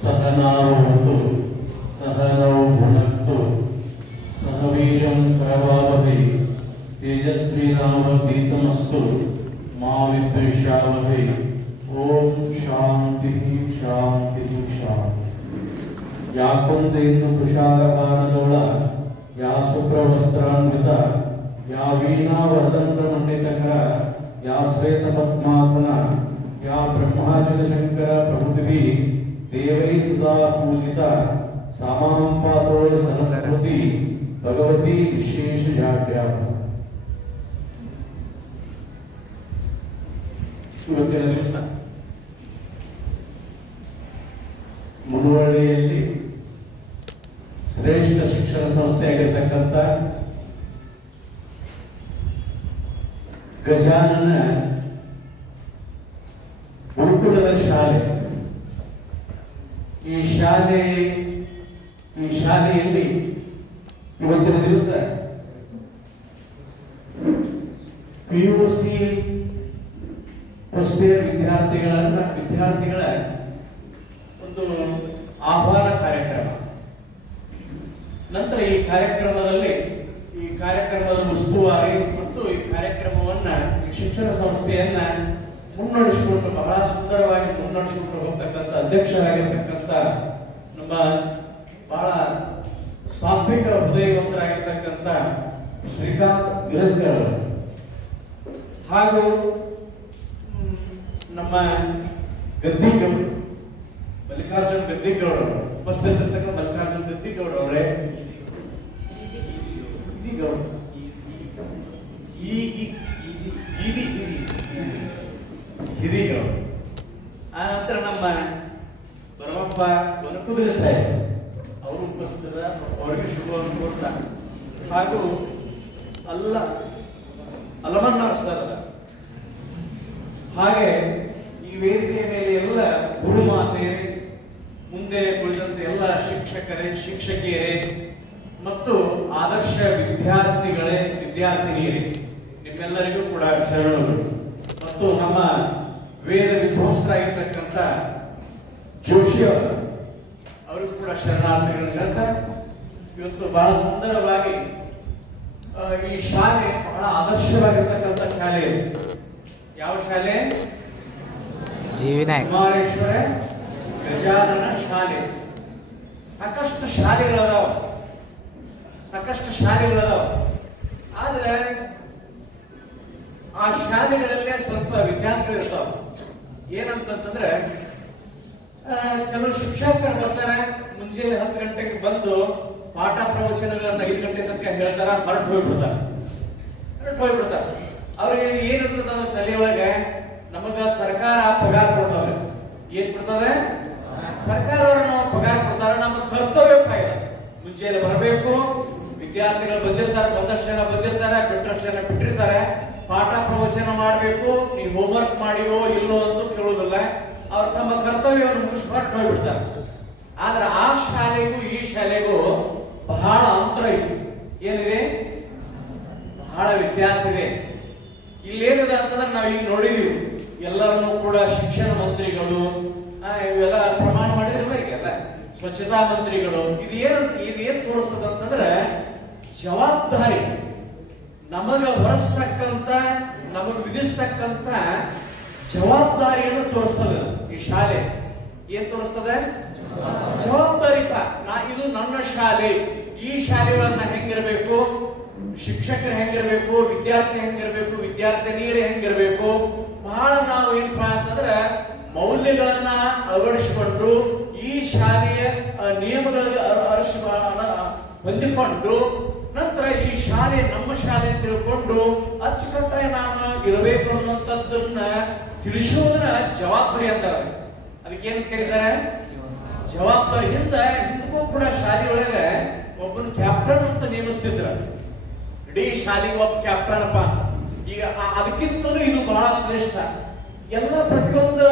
सहनावतु सहनौ भुनक्तु सह वीर्यं करवावहै तेजस्विनावधीतमस्तु मा विद्विषावहै। ओम शांति शांति शांति। या कुंदेन्दु तुषारहारदोಳ या शुभ्रवस्त्रान्विता या वीणावरदण्डमण्डितकर या श्वेतपद्मासना या ब्रह्माचलशंकर प्रभृतिभिः देवैः सदा पूजिता सामां पातो सरस्वती भगवती विशेषजाड्याः। ಇವತ್ತಿನ ದಿವಸ ಮುನುವಳ್ಳಿಯಲ್ಲಿ ಶ್ರೇಷ್ಠ ಶಿಕ್ಷಣ ಸಂಸ್ಥೆಯಾಗಿರ್ತಕ್ಕಂಥ ಗಜಾನನ ಗುರುಕುಲದ ಶಾಲೆ, ಈ ಶಾಲೆಯಲ್ಲಿ ಇವತ್ತಿನ ದಿವಸ PUC ಫಸ್ಟ್ ಇಯರ್ ವಿದ್ಯಾರ್ಥಿಗಳ ಒಂದು ಆಹ್ವಾನ ಕಾರ್ಯಕ್ರಮ. ನಂತರ ಈ ಕಾರ್ಯಕ್ರಮದ ಉಸ್ತುವಾರಿ ಮತ್ತು ಈ ಕಾರ್ಯಕ್ರಮವನ್ನ ಈ ಶಿಕ್ಷಣ ಸಂಸ್ಥೆಯನ್ನ ಮುನ್ನಡೆಸಿಕೊಂಡು ಬಹಳ ಸುಂದರವಾಗಿ ಮುನ್ನಡೆಸಿಕೊಂಡು ಹೋಗ್ತಕ್ಕಂಥ ಅಧ್ಯಕ್ಷರಾಗಿರ್ತಕ್ಕಂಥ ನಮ್ಮ ಬಹಳ ಸಾತ್ವಿಕ ಹೃದಯವಂತರಾಗಿರ್ತಕ್ಕಂಥ ಶ್ರೀಕಾಂತ್ ಗಿರಸ್ಕರ್ ಹಾಗೂ ನಮ್ಮ ಗದ್ದಿಗೌಡ ಮಲ್ಲಿಕಾರ್ಜುನ್ ಗದ್ದಿಗೌಡ ಉಪಸ್ಥಿತರಿರ್ತಕ್ಕಂಥ ಮಲ್ಲಿಕಾರ್ಜುನ್ ಗದ್ದಿಗೌಡ ಅವರೇ, ಹಿರಿಗೌಡ, ಆ ನಂತರ ನಮ್ಮ ಬರವಪ್ಪ ವನಕುದುರೆ ಸಾಹೇಬ್ ಅವರು ಉಪಸ್ಥಿತರ, ಅವರಿಗೆ ಶುಭವನ್ನು ಕೊಟ್ಟ, ಹಾಗೂ ಅಲಮಣ್ಣ ಸರ್, ಹಾಗೆ ಈ ವೇದಿಕೆಯ ಮೇಲೆ ಎಲ್ಲ ಗುರುಮಾತೆಯರೇ, ಮುಂದೆ ಕುಳಿತಂತೆ ಎಲ್ಲ ಶಿಕ್ಷಕರೇ, ಶಿಕ್ಷಕಿಯರೇ ಮತ್ತು ಆದರ್ಶ ವಿದ್ಯಾರ್ಥಿನಿಯರೇ, ನಿಮ್ಮೆಲ್ಲರಿಗೂ ಕೂಡ ಶರಣರು. ಮತ್ತು ನಮ್ಮ ವೇದ ವಿದ್ವಾಂಸರಾಗಿರ್ತಕ್ಕಂಥ ಜೋಶಿ ಅವರಿಗೂ ಕೂಡ ಶರಣಾರ್ಥಿಗಳನ್ನು ಹೇಳ್ತಾ, ಇವತ್ತು ಬಹಳ ಸುಂದರವಾಗಿ ಈ ಶಾಲೆ ಬಹಳ ಆದರ್ಶವಾಗಿರ್ತಕ್ಕಂಥ ಶಾಲೆ. ಯಾವ ಶಾಲೆ? ಕುಮಾರೇಶ್ವರ ಗಜಾನನ ಶಾಲೆ. ಸಾಕಷ್ಟು ಶಾಲೆಗಳದಾವ, ಆದ್ರೆ ಆ ಶಾಲೆಗಳಲ್ಲೇ ಸ್ವಲ್ಪ ವ್ಯತ್ಯಾಸಗಳಿರ್ತಾವ. ಏನಂತಂದ್ರೆ ಕೆಲವು ಶಿಕ್ಷಕರು ಬರ್ತಾರೆ, ಮುಂಜಾನೆ 10 ಗಂಟೆಗೆ ಬಂದು ಪಾಠ ಪ್ರವಚನಗಳನ್ನ 5 ಗಂಟೆ ತನಕ ಹೇಳ್ತಾರ, ಹೊರಟು ಹೋಗ್ಬಿಡ್ತಾರೆ. ಅವ್ರಿಗೆ ಏನಿರ್ತದ ತಲೆಯೊಳಗೆ, ನಮಗ ಸರ್ಕಾರ ಪಗಾರ ಕೊಡ್ತಾವೆ. ಏನ್ ಕೊಡ್ತದೆ? ಸರ್ಕಾರ ನಾವು ಪಗಾರ ಕೊಡ್ತಾರೆ, ನಮ್ಮ ಕರ್ತವ್ಯ ಕಾಯ್ದೆ. ಮುಂಚೆನೆ ಬರಬೇಕು, ವಿದ್ಯಾರ್ಥಿಗಳು ಬಂದಿರ್ತಾರೆ, ಒಂದಷ್ಟು ಜನ ಬಂದಿರ್ತಾರೆ, ಬಿಟ್ಟಷ್ಟು ಜನ ಬಿಟ್ಟಿರ್ತಾರೆ, ಪಾಠ ಪ್ರವಚನ ಮಾಡಬೇಕು. ನೀವು ಹೋಮ್ವರ್ಕ್ ಮಾಡಿವೋ ಇಲ್ಲೋ ಅಂತ ಕೇಳೋದಿಲ್ಲ, ಅವ್ರು ತಮ್ಮ ಕರ್ತವ್ಯವನ್ನು ಮುಗಿಸಿ ಹೊರಟು ಹೋಗ್ಬಿಡ್ತಾರೆ. ಆದ್ರೆ ಆ ಶಾಲೆಗೂ ಈ ಶಾಲೆಗೂ ಬಹಳ ಅಂತರ ಇದೆ. ಏನಿದೆ? ಬಹಳ ವ್ಯತ್ಯಾಸ ಇದೆ. ಇಲ್ಲೇನಿದೆ ಅಂತಂದ್ರೆ ನಾವು ಈಗ ನೋಡಿದೀವಿ, ಎಲ್ಲರನ್ನೂ ಕೂಡ ಶಿಕ್ಷಣ ಮಂತ್ರಿಗಳು ಇವೆಲ್ಲ ಪ್ರಮಾಣ ಮಾಡಿದ್ರು, ಈಗೆಲ್ಲ ಸ್ವಚ್ಛತಾ ಮಂತ್ರಿಗಳು. ಇದೇನ್ ತೋರಿಸ್ತದ ಅಂತಂದ್ರೆ ಜವಾಬ್ದಾರಿ, ನಮಗ ಹೊರಸ್ತಕ್ಕಂತ, ನಮಗ್ ವಿಧಿಸ್ತಕ್ಕಂತ ಜವಾಬ್ದಾರಿಯನ್ನು ತೋರಿಸ್ತದೆ ಈ ಶಾಲೆ. ಏನ್ ತೋರಿಸ್ತದೆ? ಜವಾಬ್ದಾರಿಪ. ಇದು ನನ್ನ ಶಾಲೆ, ಈ ಶಾಲೆಗಳನ್ನ ಹೆಂಗಿರ್ಬೇಕು, ಶಿಕ್ಷಕರು ಹೆಂಗಿರ್ಬೇಕು, ವಿದ್ಯಾರ್ಥಿ ಹೆಂಗಿರ್ಬೇಕು, ವಿದ್ಯಾರ್ಥಿನಿಯರು ಹೆಂಗಿರ್ಬೇಕು, ಬಹಳ ನಾವು ಏನಪ್ಪಾ ಅಂತಂದ್ರೆ ಮೌಲ್ಯಗಳನ್ನ ಅಳವಡಿಸಿಕೊಂಡು ಈ ಶಾಲೆಯ ನಿಯಮಗಳಿಗೆ ಹೊಂದಿಕೊಂಡು ನಂತರ ಈ ಶಾಲೆ ನಮ್ಮ ಶಾಲೆ ತಿಳ್ಕೊಂಡು ಅಚ್ಚುಕಟ್ಟಾಗಿ ನಾನು ಇರಬೇಕು ಅನ್ನುವಂಥದ್ದನ್ನ ತಿಳಿಸೋದನ್ನ ಜವಾಬ್ದಾರಿ ಅಂತಾರೆ. ಅದಕ್ಕೇನ್ ಕರೀತಾರೆ? ಜವಾಬ್ದಾರಿ. ಹಿಂದಕ್ಕೂ ಕೂಡ ಶಾಲೆಯೊಳಗೆ ಒಬ್ಬನ ಕ್ಯಾಪ್ಟನ್ ಅಂತ ನೇಮಿಸ್ತಿದ್ರ, ಇಡೀ ಶಾಲೆಗೆ ಒಬ್ಬ ಕ್ಯಾಪ್ಟನ್ ಅಪ್ಪ. ಈಗ ಅದಕ್ಕಿಂತಲೂ ಇದು ಬಹಳ ಶ್ರೇಷ್ಠ. ಎಲ್ಲ ಪ್ರತಿಯೊಂದು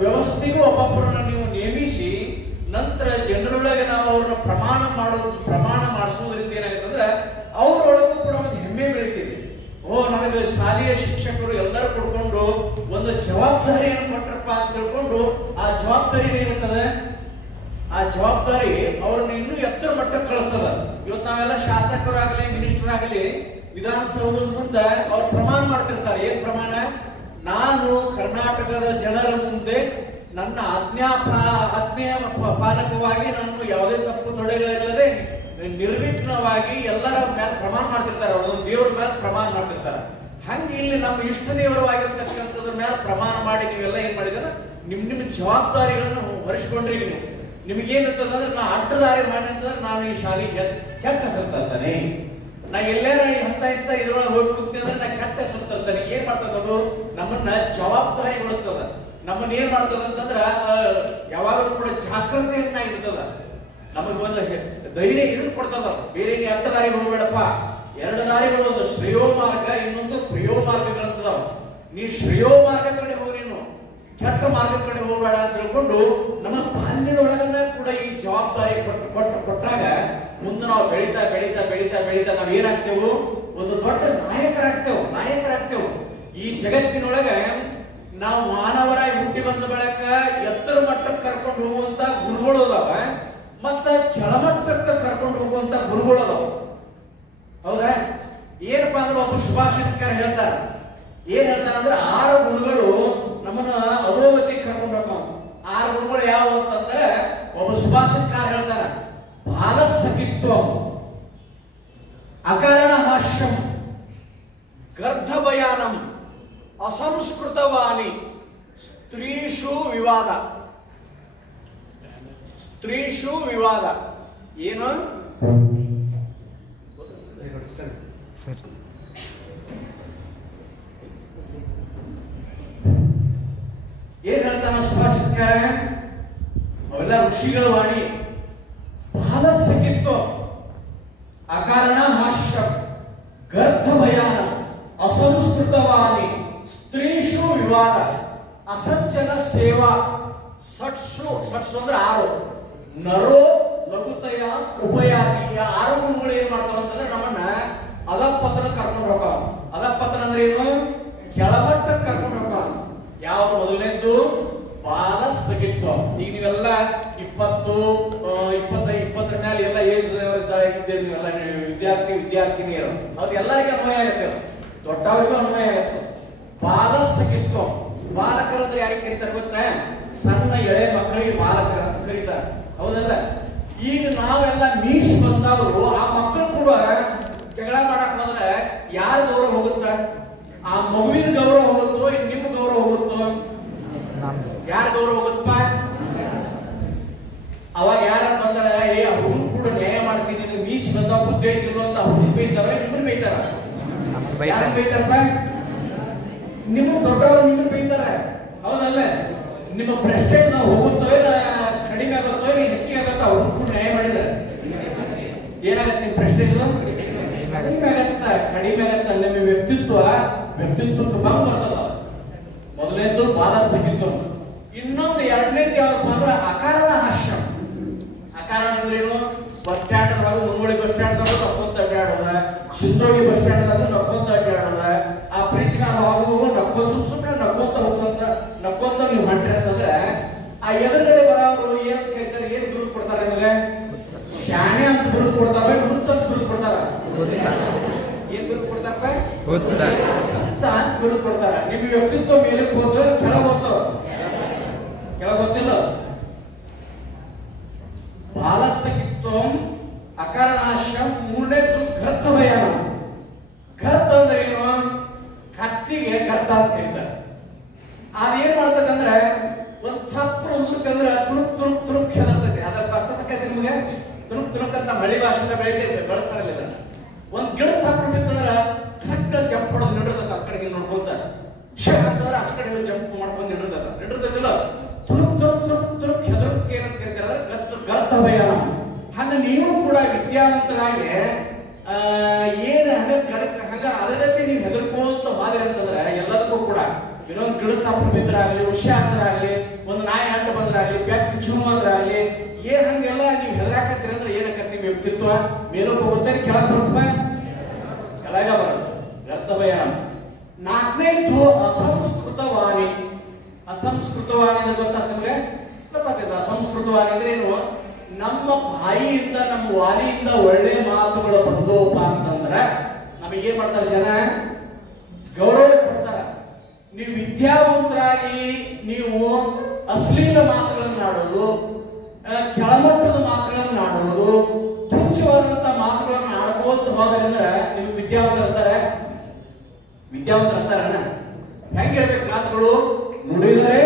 ವ್ಯವಸ್ಥೆಗೂ ಒಬ್ಬೊಬ್ಬರನ್ನ ನೀವು ನೇಮಿಸಿ ನಂತರ ಜನರೊಳಗೆ ನಾವು ಅವ್ರನ್ನ ಪ್ರಮಾಣ ಮಾಡಿಸೋದ್ರಿಂದ ಏನಾಗುತ್ತೆ ಅಂದ್ರೆ ಅವರೊಳಗೂ ಕೂಡ ಒಂದು ಹೆಮ್ಮೆ ಬೆಳಿತೀವಿ. ನನಗೆ ಶಾಲೆಯ ಶಿಕ್ಷಕರು ಎಲ್ಲರೂ ಕೊಡ್ಕೊಂಡು ಒಂದು ಜವಾಬ್ದಾರಿಯನ್ನು ಕೊಟ್ಟರೆ ಮಾಡ್ತಾರಪ್ಪ ಅಂತ ತಿಳ್ಕೊಂಡು ಆ ಜವಾಬ್ದಾರಿ ಏನಿರ್ತದೆ, ಆ ಜವಾಬ್ದಾರಿ ಅವ್ರನ್ನ ಇನ್ನೂ ಎತ್ತರ ಮಟ್ಟಕ್ಕೆ ಕಳಿಸ್ತದ. ಇವತ್ತು ನಾವೆಲ್ಲ ಶಾಸಕರಾಗಲಿ ಮಿನಿಸ್ಟರ್ ಆಗಲಿ ವಿಧಾನಸೌಧದ ಮುಂದೆ ಅವ್ರು ಪ್ರಮಾಣ ಮಾಡ್ತಿರ್ತಾರೆ. ಏನ್ ಪ್ರಮಾಣ? ನಾನು ಕರ್ನಾಟಕದ ಜನರ ಮುಂದೆ ನನ್ನ ಆಜ್ಞೆಯ ಪಾಲಕವಾಗಿ ನಾನು ಯಾವುದೇ ತಪ್ಪು ತೊಡೆಗಳಿಲ್ಲದೆ ನಿರ್ವಿಘ್ನವಾಗಿ ಎಲ್ಲರ ಮೇಲೆ ಪ್ರಮಾಣ ಮಾಡ್ತಿರ್ತಾರೆ. ಅವ್ರೊಂದು ದೇವ್ರ ಮೇಲೆ ಪ್ರಮಾಣ ಮಾಡ್ತಿರ್ತಾರೆ. ಹಂಗೆ ಇಲ್ಲಿ ನಮ್ಮ ಇಷ್ಟ ದೇವರವಾಗಿರ್ತಕ್ಕಂಥದ್ರ ಮೇಲೆ ಪ್ರಮಾಣ ಮಾಡಿ ನೀವೆಲ್ಲ ಏನ್ ಮಾಡಿದಾರ, ನಿಮ್ಮ ಜವಾಬ್ದಾರಿಗಳನ್ನು ಹೊರಿಸ್ಕೊಂಡ್ರಿ. ನಿಮಗೇನಿರ್ತದ ಅಂದ್ರೆ ನಾ ಅಡ್ಡದಾರಿ ಮಾಡಿ ಅಂತಂದ್ರೆ ನಾನು ಈ ಶಾಲೆಗೆ ಕೆಟ್ಟ ಹೆಸರು ತರ್ತಾನೆ, ನಾ ಎಲ್ಲಾರ ಇಂತ ಇದ್ರೊಳಗೆ ಹೋಗಿ ಕೂತೀನಿ ಅಂದ್ರೆ ನಾ ಕೆಟ್ಟ ಹೆಸರು ತರ್ತಾನೆ. ಏನ್ ಮಾಡ್ತದದು? ನಮ್ಮನ್ನ ಜವಾಬ್ದಾರಿಗೊಳಿಸ್ತದ. ನಮ್ಮನ್ನ ಏನ್ ಮಾಡ್ತದ ಅಂತಂದ್ರ ಯಾವಾಗಲೂ ಕೂಡ ಜಾಗೃತಿಯನ್ನಾಗಿರ್ತದ. ನಮಗೆ ಒಂದು ಧೈರ್ಯ ಇದನ್ನು ಕೊಡ್ತದ. ಬೇರೆ ಅಡ್ಡ ದಾರಿ ಹೋಗ್ಬೇಡಪ್ಪ, ಎರಡು ದಾರಿಗಳು, ಒಂದು ಶ್ರೇಯೋ ಮಾರ್ಗ, ಇನ್ನೊಂದು ಪ್ರಿಯೋ ಮಾರ್ಗಗಳಂತದಾವ. ನೀ ಶ್ರೇಯೋ ಮಾರ್ಗ ಕಡೆ ಹೋಗಿ, ನೀನು ಕೆಟ್ಟ ಮಾರ್ಗ ಕಡೆ ಹೋಗ್ಬೇಡ ಅಂತ ತಿಳ್ಕೊಂಡು ನಮ್ಮ ಬಾಲ್ಯದೊಳಗನ್ನ ಕೂಡ ಈ ಜವಾಬ್ದಾರಿ ಕೊಟ್ಟಾಗ ಮುಂದೆ ನಾವು ಬೆಳೀತಾ ಬೆಳೀತಾ ಬೆಳೀತಾ ಬೆಳೀತಾ ನಾವ್ ಏನಾಗ್ತೇವು? ಒಂದು ದೊಡ್ಡ ನಾಯಕರಾಗ್ತೇವೆ. ಈ ಜಗತ್ತಿನೊಳಗ ನಾವು ಮಾನವರಾಗಿ ಹುಟ್ಟಿ ಬಂದ ಬಳಿಕ ಎತ್ತರ ಮಟ್ಟಕ್ಕೆ ಕರ್ಕೊಂಡು ಹೋಗುವಂತ ಗುರುಗಳು ಅದಾವ, ಮತ್ತ ಕೆಳಮಟ್ಟಕ್ಕೆ ಕರ್ಕೊಂಡು ಹೋಗುವಂತ ಗುರುಗಳು ಅದಾವ. ಹೌದಾ? ಏನಪ್ಪಾ ಅಂದ್ರೆ ಒಬ್ಬ ಸುಭಾಷಿತಕಾರ ಹೇಳ್ತಾರ, ಏನ್ ಹೇಳ್ತಾರ ಅಂದ್ರೆ 6 ಗುಣಗಳು ನಮ್ಮನ್ನ ಅಧೋಗತಿಗೆ ಕರ್ಕೊಂಡು ಹೋಗ್ತಾವ. 6 ಗುಣಗಳು ಯಾವ ಅಂತಂದ್ರೆ ಒಬ್ಬ ಸುಭಾಷಿತಕಾರ ಹೇಳ್ತಾರ, ಬಾಲಸಖಿತ್ವಂ, ಅಕಾರಣ ಹಾಸ್ಯಂ, ಗರ್ಧಭಯಾನಂ, ಅಸಂಸ್ಕೃತವಾಣಿ, ಸ್ತ್ರೀಷು ವಿವಾದ. ಏನು? ಏನ್ ಹೇಳ್ತಾನ ಸುಭಾಷಿತಕಾರ? ಅವೆಲ್ಲ ಋಷಿಗಳ ವಾಣಿ. ಬಾಲಸಖಿತ್ವ, ಅಕಾರಣ ಹಾಸ್ಯ, ಗರ್ಧಭಯಾನ, ಅಸಂಸ್ಕೃತವಾಣಿ, ಸ್ತ್ರೀಷು ವಿವಾದ, ಅಸಜ್ಜನ ಸೇವಾ, ಸಟ್ಸು ಅಂದ್ರೆ 6, ನರೋ ಲಘುತಯ ಉಪಯಾತಿ. 6 ಗುಣಗಳು ಏನ್ ಮಾಡ್ತಾವ ಅಂತಂದ್ರೆ ನಮ್ಮನ್ನ ಅಧಪತನ ಕರ್ಕೊಂಡು ಹೋಗ್ತಾವ. ಅಧಪತನ ಅಂದ್ರೆ ಏನು? ಕೆಳಮಟ್ಟಕ್ಕೆ ಕರ್ಕೊಂಡು ಹೋಗ್ತಾವ. ಯಾವ? ಮೊದಲನೇದ್ದು ಬಾಲಸಖಿತ್ವ. ಈಗ ನೀವೆಲ್ಲ 20-20 ಮೇಲೆ ಎಲ್ಲ ಏಜ್ ಇದ್ದೀರಿ, ನೀವೆಲ್ಲ ವಿದ್ಯಾರ್ಥಿನಿಯರು. ಅದು ಎಲ್ಲರಿಗೂ ಅನ್ವಯ ಆಗುತ್ತೆ, ದೊಡ್ಡವರಿಗೂ ಅನ್ವಯ ಆಗುತ್ತೆ. ಬಾಲಸಖಿತ್ವ. ಬಾಲಕರಂದ್ರೆ ಯಾರಿಗೆ ಕರೀತಾರೆ ಗೊತ್ತಾ? ಸಣ್ಣ ಎಳೆ ಮಕ್ಕಳಿಗೆ ಬಾಲಕರ ಅಂತ ಕರೀತಾರೆ. ಹೌದಲ್ಲ? ಈಗ ನಾವೆಲ್ಲ ಮೀಸ್ ಬಂದವರು ಆ ಮಕ್ಕಳು ಕೂಡ ಜಗಳ ಮಾಡಕ್ ಬಂದ್ರೆ ಯಾರ ಗೌರವ ಹೋಗುತ್ತ? ಆ ಮಗುವಿನ ಗೌರವ ಹೋಗುತ್ತೋ, ನಿಮ್ಮ ಗೌರವ ಹೋಗುತ್ತೋ? ಯಾರ ಗೌರವ ಹೋಗುತ್ತ? ಅವಾಗ ಯಾರ ಬಂದ್ರೆ ಏ ಹುಡುಗ ಕೂಡ ನ್ಯಾಯ ಮಾಡ್ತೀನಿ, ನೀವು ಮೀಸ್ ಬಂದ ಬುದ್ಧಿ ಐತಿಲ್ಲ ಅಂತ ಹುಡುಗ ಬೈತಾರ, ನಿಮ್ಮನ್ನ ಬೈತಾರ. ಯಾರ ಬೈತಾರಪ್ಪ? ನಿಮ್ಮ ದೊಡ್ಡವರು ನಿಮ್ಮನ್ನ ಬೈತಾರ. ಹೌದಲ್ಲ? ನಿಮ್ಮ ಪ್ರೆಸ್ಟೇಜ್ ಹೋಗುತ್ತೋ, ಕಡಿಮೆ ಆಗುತ್ತೋ, ಹೆಚ್ಚಿಗೆ ಆಗುತ್ತೋ? ಹುಡುಗ ಕೂಡ ನ್ಯಾಯ ಮಾಡಿದ್ರೆ ಏನಾಗತ್ತೆ? ನಿಮ್ಮ ಪ್ರೆಸ್ಟೇಜ್ ಕಡಿಮೆ ಆಗತ್ತ. ನಿಮ್ಮ ವ್ಯಕ್ತಿತ್ವಕ್ಕೆ ಭಂಗ ಬರ್ತದ. ಮೊದಲನೇದು ಬಾಲಸಖಿತ್ವ. ಇನ್ನೊಂದು ಎರಡನೇದು ಯಾವಪ್ಪ ಅಂದ್ರೆ ಅಕಾರಣ ಹಾಸ್ಯ. ಅಕಾರಣ ಅಂದ್ರೆ ಏನು? ಬಸ್ ಸ್ಟ್ಯಾಂಡ್ ಅದಾಗ, ಮುನ್ಗೋಳಿ ಬಸ್ ಸ್ಟ್ಯಾಂಡ್ ದಾಗ ನಕ್ಕೊಂತ ಅಡ್ಡಾಡೋದ, ಸಿಂಧೋಗಿ ಬಸ್ ಸ್ಟ್ಯಾಂಡ್ ದಾಗ ನಕ್ಕೊಂತ ಅಡ್ಡಾಡೋದ, ಆ ಬ್ರಿಡ್ಜ್ ನ ಹೋಗುವ ಸುಮ್ಮನೆ ನಕ್ಕೊಂತ ನೀವು ಹೊಂಟ್ರಿ ಅಂತಂದ್ರೆ ಆ ಎದುರುಗಡೆ ಬರೋರು ಏನ್ ಕರೀತಾರೆ? ಏನ್ ಬಿರುದು ಕೊಡ್ತಾರೆ ನಿಮಗೆ? ಶಾಣೆ ಅಂತ ಬಿರುದು ಕೊಡ್ತಾರ, ಹುಚ್ಚ ಅಂತ ಬಿರುದು ಕೊಡ್ತಾರ. ಏನ್ ಬಿರುದು ಕೊಡ್ತಾರಪ್ಪ? ಹುಚ್ಚ ಅಂತ ಬಿರುದು ಕೊಡ್ತಾರ. ನಿಮ್ ವ್ಯಕ್ತಿತ್ವ ಮೇಲೆ ಹೋದ ಕೆಳಗೆ ಗೊತ್ತಿಲ್ಲ. ಬಾಲಸಖಿತ್ವಂ, ಅಕಾರಣಾಶ್ಯಂ. ಮೂರನೇದು ಗರ್ಧಭಯಾನ. ಗರ್ಧ ಅಂದ್ರೆ ಏನು? ಕತ್ತಿಗೆ ಗರ್ಧ ಅಂತ ಹೇಳ್ತಾರೆ. ಅದೇನ್ ಮಾಡ್ತದಂದ್ರೆ ಒಂದ್ ತಪ್ಪು ಉದುರ್ಕಂದ್ರೆ ತುಣುಕ್ ಹೆದರ್ತೈತಿ. ಅದ್ರ ಅರ್ಥ ತಕ್ಕೈತಿ ನಿಮ್ಗೆ? ತುಣುಕ್ ಅಂತ ಹಳ್ಳಿ ಭಾಷೆ ಬಳಸ್ತಾರಲ್ಲ. ಒಂದ್ ಗಿಡ ತಪ್ಪು ಬಿತ್ತಂದ್ರ ಸಕ್ಕ ಜಂಪ್ ಮಾಡೋದು ನಿಡಿರ್ತದ. ಆ ಕಡೆಗೆ ನೋಡ್ಕೊಂತ ಅಂತಂದ್ರೆ ಆ ಕಡೆ ಜಂಪ್ ಮಾಡ್ಕೊಂಡು ನಿಡಿರ್ತೈತಿಲ್ಲ. ತುಣುಕ್ ಹೆದರ್ಕೆ ಏನಂತ ಕರೀತಾರೆ? ಗರ್ಧಭಯಾನ. ಹಂಗ ನೀವು ಕೂಡ ವಿದ್ಯಾವಂತರಾಗಿ ಹಂಗ ಅದಕ್ಕೆ ನೀವು ಹೆದರ್ಕೋತ ಹೋದ್ರಿ ಅಂತಂದ್ರೆ ಎಲ್ಲದಕ್ಕೂ ಕೂಡ ಇನ್ನೊಂದು ಗಿಡದ ತಪ್ಪು ಬಿದ್ದರಾಗ್ಲಿ, ಹುಷಾರಾಗ್ಲಿ, ಒಂದು ನಾಯಿ ಅಡ್ಡ ಬಂದ್ರಾಗ್ಲಿ, ಬೆಕ್ಕ ಚುಮ್ಮದ್ರಾಗ್ಲಿ, ಏನ್ ಹಂಗೆಲ್ಲ ನೀವು ಹೆದರಾಕತ್ತೀರಿ ಅಂದ್ರೆ ಏನಕ್ಕಂತ ನಿಮ್ ವ್ಯಕ್ತಿತ್ವ ಮೇಲಕ್ಕೆ ಹೋಗುತ್ತೆ, ಕೆಳಗೆ ಬರುತ್ತೆ, ಕೆಳಗ ಬರುತ್ತೆ. ಗರ್ಧಭಯಾನ. 4ನೇದು ಅಸಂಸ್ಕೃತವಾಣಿ. ಅಸಂಸ್ಕೃತವಾಣಿ ಅಂದ್ರೆ ಗೊತ್ತಾಗ್ತದೆ ನಿಮಗೆ? ಗೊತ್ತಾಗ್ತದೆ. ಅಸಂಸ್ಕೃತವಾಣಿ ಅಂದ್ರೆ ಏನು? ನಮ್ಮ ಬಾಯಿಯಿಂದ ನಮ್ಮ ವಾಣಿಯಿಂದ ಒಳ್ಳೆ ಮಾತುಗಳು ಬಂದೋಪ ಅಂತಂದ್ರೆ ನಮಗೇನ್ ಮಾಡ್ತಾರೆ ಜನ? ಗೌರವ ಕೊಡ್ತಾರೆ. ನೀವು ವಿದ್ಯಾವಂತರಾಗಿ ನೀವು ಅಶ್ಲೀಲ ಮಾತುಗಳನ್ನು ಆಡೋದು, ಕೆಳಮಟ್ಟದ ಮಾತುಗಳನ್ನು ಆಡೋದು, ತುಚ್ಛವಾದಂತ ಮಾತುಗಳನ್ನು ಆಡ್ಕೋತ ಹೋದ್ರಂದ್ರೆ ನೀವು ವಿದ್ಯಾವಂತರಂತಾರೆ? ವಿದ್ಯಾವಂತರಂತಾರಣ್ಣ? ಹೆಂಗಿರ್ಬೇಕು ಮಾತುಗಳು? ನುಡಿದರೆ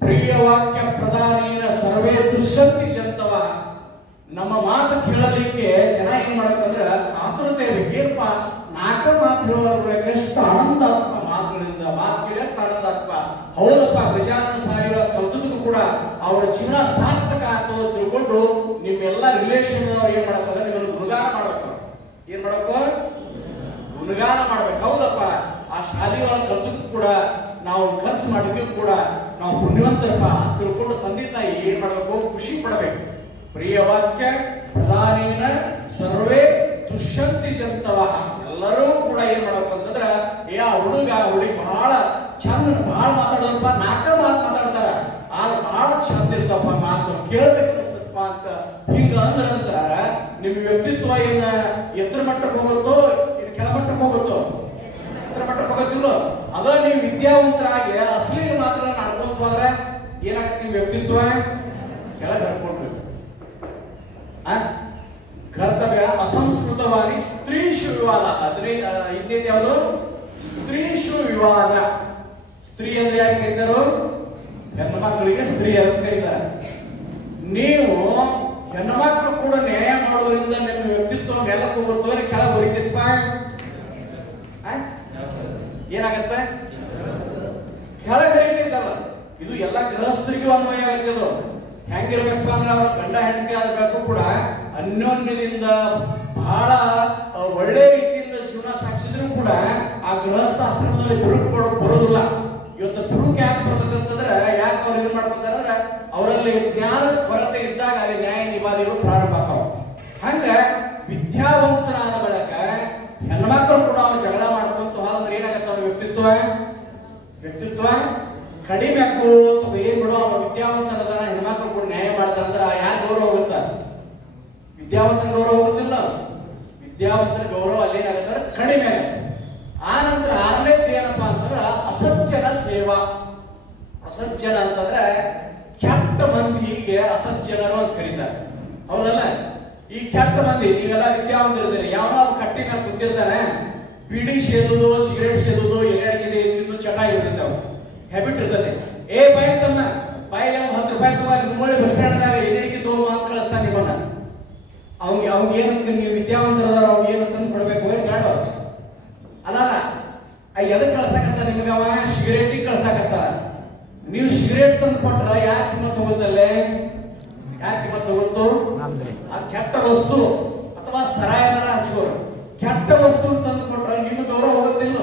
ಪ್ರಿಯ ವಾಕ್ಯ ಪ್ರಧಾನೇನ ಸರ್ವೇ ದುಷ್ಯಂತಿ ಜಂತವ. ನಮ್ಮ ಮಾತು ಕೇಳಲಿಕ್ಕೆ ಜನ ಏನ್ ಮಾಡಬೇಕಂದ್ರೆ ಕಾತುರತೆ ಇರ್ಬೇಕು. ಏನಪ್ಪ ನಾಲ್ಕ ಮಾತು ಹೇಳೋದ್ರೊಳಗೆ ಎಷ್ಟು ಆನಂದಾತ್ಮ ಮಾತುಗಳಿಂದ ಮಾತು ಕೇಳಕ್ಕೆ ಆನಂದಾತ್ಮ. ಹೌದಪ್ಪ, ಗಜಾನನ ಸಾಲಿಗಳ ಕಲ್ತದಕ್ಕೂ ಕೂಡ ಅವರ ಜೀವನ ಸಾರ್ಥಕ ಅಂತ ತಿಳ್ಕೊಂಡು ನಿಮ್ಮೆಲ್ಲ ರಿಲೇಷನ್ ಅವ್ರು ಏನ್ ಮಾಡಬೇಕಂದ್ರೆ ನಿಮ್ಮನ್ನು ಗುಣಗಾನ ಮಾಡ್ಬೇಕು. ಏನ್ ಮಾಡ್ಬೇಕು? ಗುಣಗಾನ ಮಾಡ್ಬೇಕು. ಹೌದಪ್ಪ, ಆ ಶಾಲೆಗಳ ಕಲ್ತದಕ್ಕೂ ಕೂಡ ನಾವು ಖರ್ಚು ಮಾಡಿದ್ವಿ ಕೂಡ ನಾವು ಪುಣ್ಯವಂತರಪ್ಪ ತಿಳ್ಕೊಂಡು ತಂದೆ ತಾಯಿ ಏನ್ ಮಾಡಬೇಕು? ಖುಷಿ ಪಡಬೇಕು. ಪ್ರಿಯ ವಾಕ್ಯ ಪ್ರಧಾನೇನ ಸರ್ವೇ ದುಷ್ಯಂತಿ ಜಂತವ. ಎಲ್ಲರೂ ಕೂಡ ಏನ್ ಮಾಡ್ಬೇಕಂತಂದ್ರ ಆ ಹುಡುಗ ಹುಡುಗಿ ಬಹಳ ಚಂದ ಬಹಳ ಮಾತಾಡೋದಪ್ಪ, ನಾಲ್ಕ ಮಾತು ಮಾತಾಡ್ತಾರ, ಆದ್ರೆ ಬಹಳ ಚಂದ ಇರ್ತಪ್ಪ ಮಾತು, ಕೇಳ್ಬೇಕು ಅನಿಸ್ತಪ್ಪ ಅಂತ ಹಿಂಗ ಅಂದ್ರ ನಿಮ್ ವ್ಯಕ್ತಿತ್ವ ಏನ ಎತ್ತರ ಮಟ್ಟಕ್ಕೆ ಹೋಗುತ್ತೋ ಇದು ಕೆಳಮಟ್ಟಕ್ಕೆ ಹೋಗುತ್ತೋ? ಎತ್ತರ ಮಟ್ಟಕ್ಕೆ ಹೋಗುತ್ತಿಲ್ಲ. ಅದ ನೀವು ವಿದ್ಯಾವಂತರಾಗಿ ಅಶ್ಲೀಲ ಮಾತುಗಳನ್ನ ಆಡ್ಕೊಂತ ಹೋದ್ರೆ ಏನಾಗತ್ತೆ? ನಿಮ್ ವ್ಯಕ್ತಿತ್ವ ಕೆಳಗೆ ಹರ್ಕೊಂಡ್ರಿ. ಕರ್ತವ್ಯ ಅಸಂಸ್ಕೃತವಾಗಿ ಸ್ತ್ರೀಶು ವಿವಾದ. ಇನ್ನೇನು ಯಾವುದು? ಸ್ತ್ರೀಶು ವಿವಾದ. ಸ್ತ್ರೀ ಅಂದ್ರೆ ಯಾಕೆ ಕರೀತಾರೋ? ಹೆಣ್ಣು ಮಕ್ಕಳಿಗೆ ಸ್ತ್ರೀ ಅಂತ ಕರೀತಾರೆ. ನೀವು ಹೆಣ್ಣು ಮಕ್ಕಳು ಕೂಡ ನ್ಯಾಯ ಮಾಡೋದ್ರಿಂದ ನಿಮ್ಮ ವ್ಯಕ್ತಿತ್ವ ಮೇಲಕ್ಕೆ ಹೋಗುತ್ತೋ ಕೆಳಗೆ ಹೋಗಿತ್ತಪ್ಪ? ಏನಾಗತ್ತೆ? ಕೆಳಗೆ ಹರಿತಿದ್ದಲ್ಲ. ಇದು ಎಲ್ಲ ಗೃಹಸ್ಥರಿಗೂ ಅನ್ವಯ ಆಗುತ್ತದು. ಹೆಂಗಿರ್ಬೇಕಪ್ಪ ಅಂದ್ರೆ ಅವ್ರ ಗಂಡ ಹೆಂಡತಿ ಆಗಬೇಕು ಕೂಡ ಅನ್ಯೋನ್ಯದಿಂದ ಬಹಳ ಒಳ್ಳೆ ರೀತಿಯಿಂದ ಜೀವನ ಸಾಗಿಸಿದ್ರು ಕೂಡ ಆ ಗೃಹಸ್ಥ ಆಶ್ರಮದಲ್ಲಿ ಬುರುಕು ಬರೋದಿಲ್ಲ. ಇವತ್ತು ಬುರುಕು ಯಾಕೆ ಬರ್ತದೆ ಅಂತಂದ್ರೆ ಯಾಕೆ ಅವ್ರು ಇದು ಮಾಡ್ಕೊತಾರೆ ಅಂದ್ರೆ ಅವರಲ್ಲಿ ಜ್ಞಾನದ ಕೊರತೆ ಇದ್ದಾಗ ಅಲ್ಲಿ ನ್ಯಾಯ ನಿವಾದಿಗಳು ಪ್ರಾರಂಭ ಆಗ್ತಾವ. ಹಂಗ ವಿದ್ಯಾವಂತರಾದ ಬಳಿಕ ಹೆಣ್ಮಕ್ಳು ಕೂಡ ಅವ್ರು ಜಗಳ ಮಾಡ್ಕೊಂತ ಹೋದ್ರೆ ಏನಾಗತ್ತ? ಅವ್ರ ವ್ಯಕ್ತಿತ್ವ ಕಡಿಮೆ ಹಾಕು ಏನ್ ಬಿಡು, ಅವ ವಿದ್ಯಾವಂತರದ ಹೆಣ್ಮಕ್ಳು ಕೂಡ ನ್ಯಾಯ ಮಾಡ್ತಾರಂದ್ರ ಯಾರು ಗೌರವ ಹೋಗುತ್ತ? ವಿದ್ಯಾವಂತನ ಗೌರವ ಹೋಗುತ್ತಿಲ್ಲ. ವಿದ್ಯಾವಂತನ ಗೌರವ ಅಲ್ಲೇನಾಗತ್ತ? ಕಡಿಮೆ ಆಗುತ್ತೆ. ಆ ನಂತರ ಆರನೇದು ಏನಪ್ಪಾ ಅಂತಂದ್ರ ಅಸಜ್ಜನ ಸೇವಾ. ಅಸಜ್ಜನ ಅಂತಂದ್ರೆ ಕೆಟ್ಟ ಮಂದಿಗೆ ಅಸಜ್ಜನರು ಅಂತ ಕರೀತಾರೆ. ಹೌದಲ್ಲ? ಈ ಕೆಟ್ಟ ಮಂದಿ ನೀವೆಲ್ಲ ವಿದ್ಯಾವಂತರಿದ್ದೀರಿ. ಯಾವನೋ ಕಟ್ಟಿ ಮೇಲೆ ಕುಂತಿರ್ತಾನೆ, ಬೀಡಿ ಸೇದುದು, ಸಿಗರೇಟ್ ಸೇದುದು, ಎಲೆ ಅಡಿಕೆ ತಿಂದು ಚಟ ಇರ್ತಿರ್ತಾವ, ಹ್ಯಾಬಿಟ್ ಇರ್ತದೆ. ಏ ಬಾಯಿ ತಮ್ಮ ಬಾಯಿಗೆ 10 ರೂಪಾಯಿ ತಗೋ, ಮುಮ್ಮಳಿ ಬಸ್ ಸ್ಟ್ಯಾಂಡ್ದಾಗ ಎಲೆ ಅಡಿಕೆ ತಗೊಂಡು ಅಂತ ಕಳಿಸ್ತಾನೆ ನಿಮ್ಮನ್ನ. ಅವ್ಗೆ ಏನಂತ ನೀವು ವಿದ್ಯಾವಂತರದಾರ ಅವ್ಗೆ ಏನಂತ ಕೊಡ್ಬೇಕು? ಬೇಡ ಅಲ್ಲ. ಎದಕ್ ಕಳ್ಸಾಕತ್ತ ನಿಮ್ಗೆ? ಅವ ಸಿಗರೇಟಿಗೆ ಕಳ್ಸಾಕತ್ತಾರ. ನೀವು ಸಿಗರೇಟ್ ತಂದು ಕೊಟ್ರ ಯಾಕೆ ಕಿಮ್ಮತ್ ಹೋಗುತ್ತಲ್ಲೇ? ಯಾಕೆ ಕಿಮ್ಮತ್ ಹೋಗುತ್ತೋ? ಆ ಕೆಟ್ಟ ವಸ್ತು ಅಥವಾ ಸರಾಯನ ಹಚ್ಕೋರು ಕೆಟ್ಟ ವಸ್ತು ತಂದು ಕೊಟ್ರ ನಿಮ್ಮ ಗೌರವ ಹೋಗುತ್ತಿಲ್ಲ.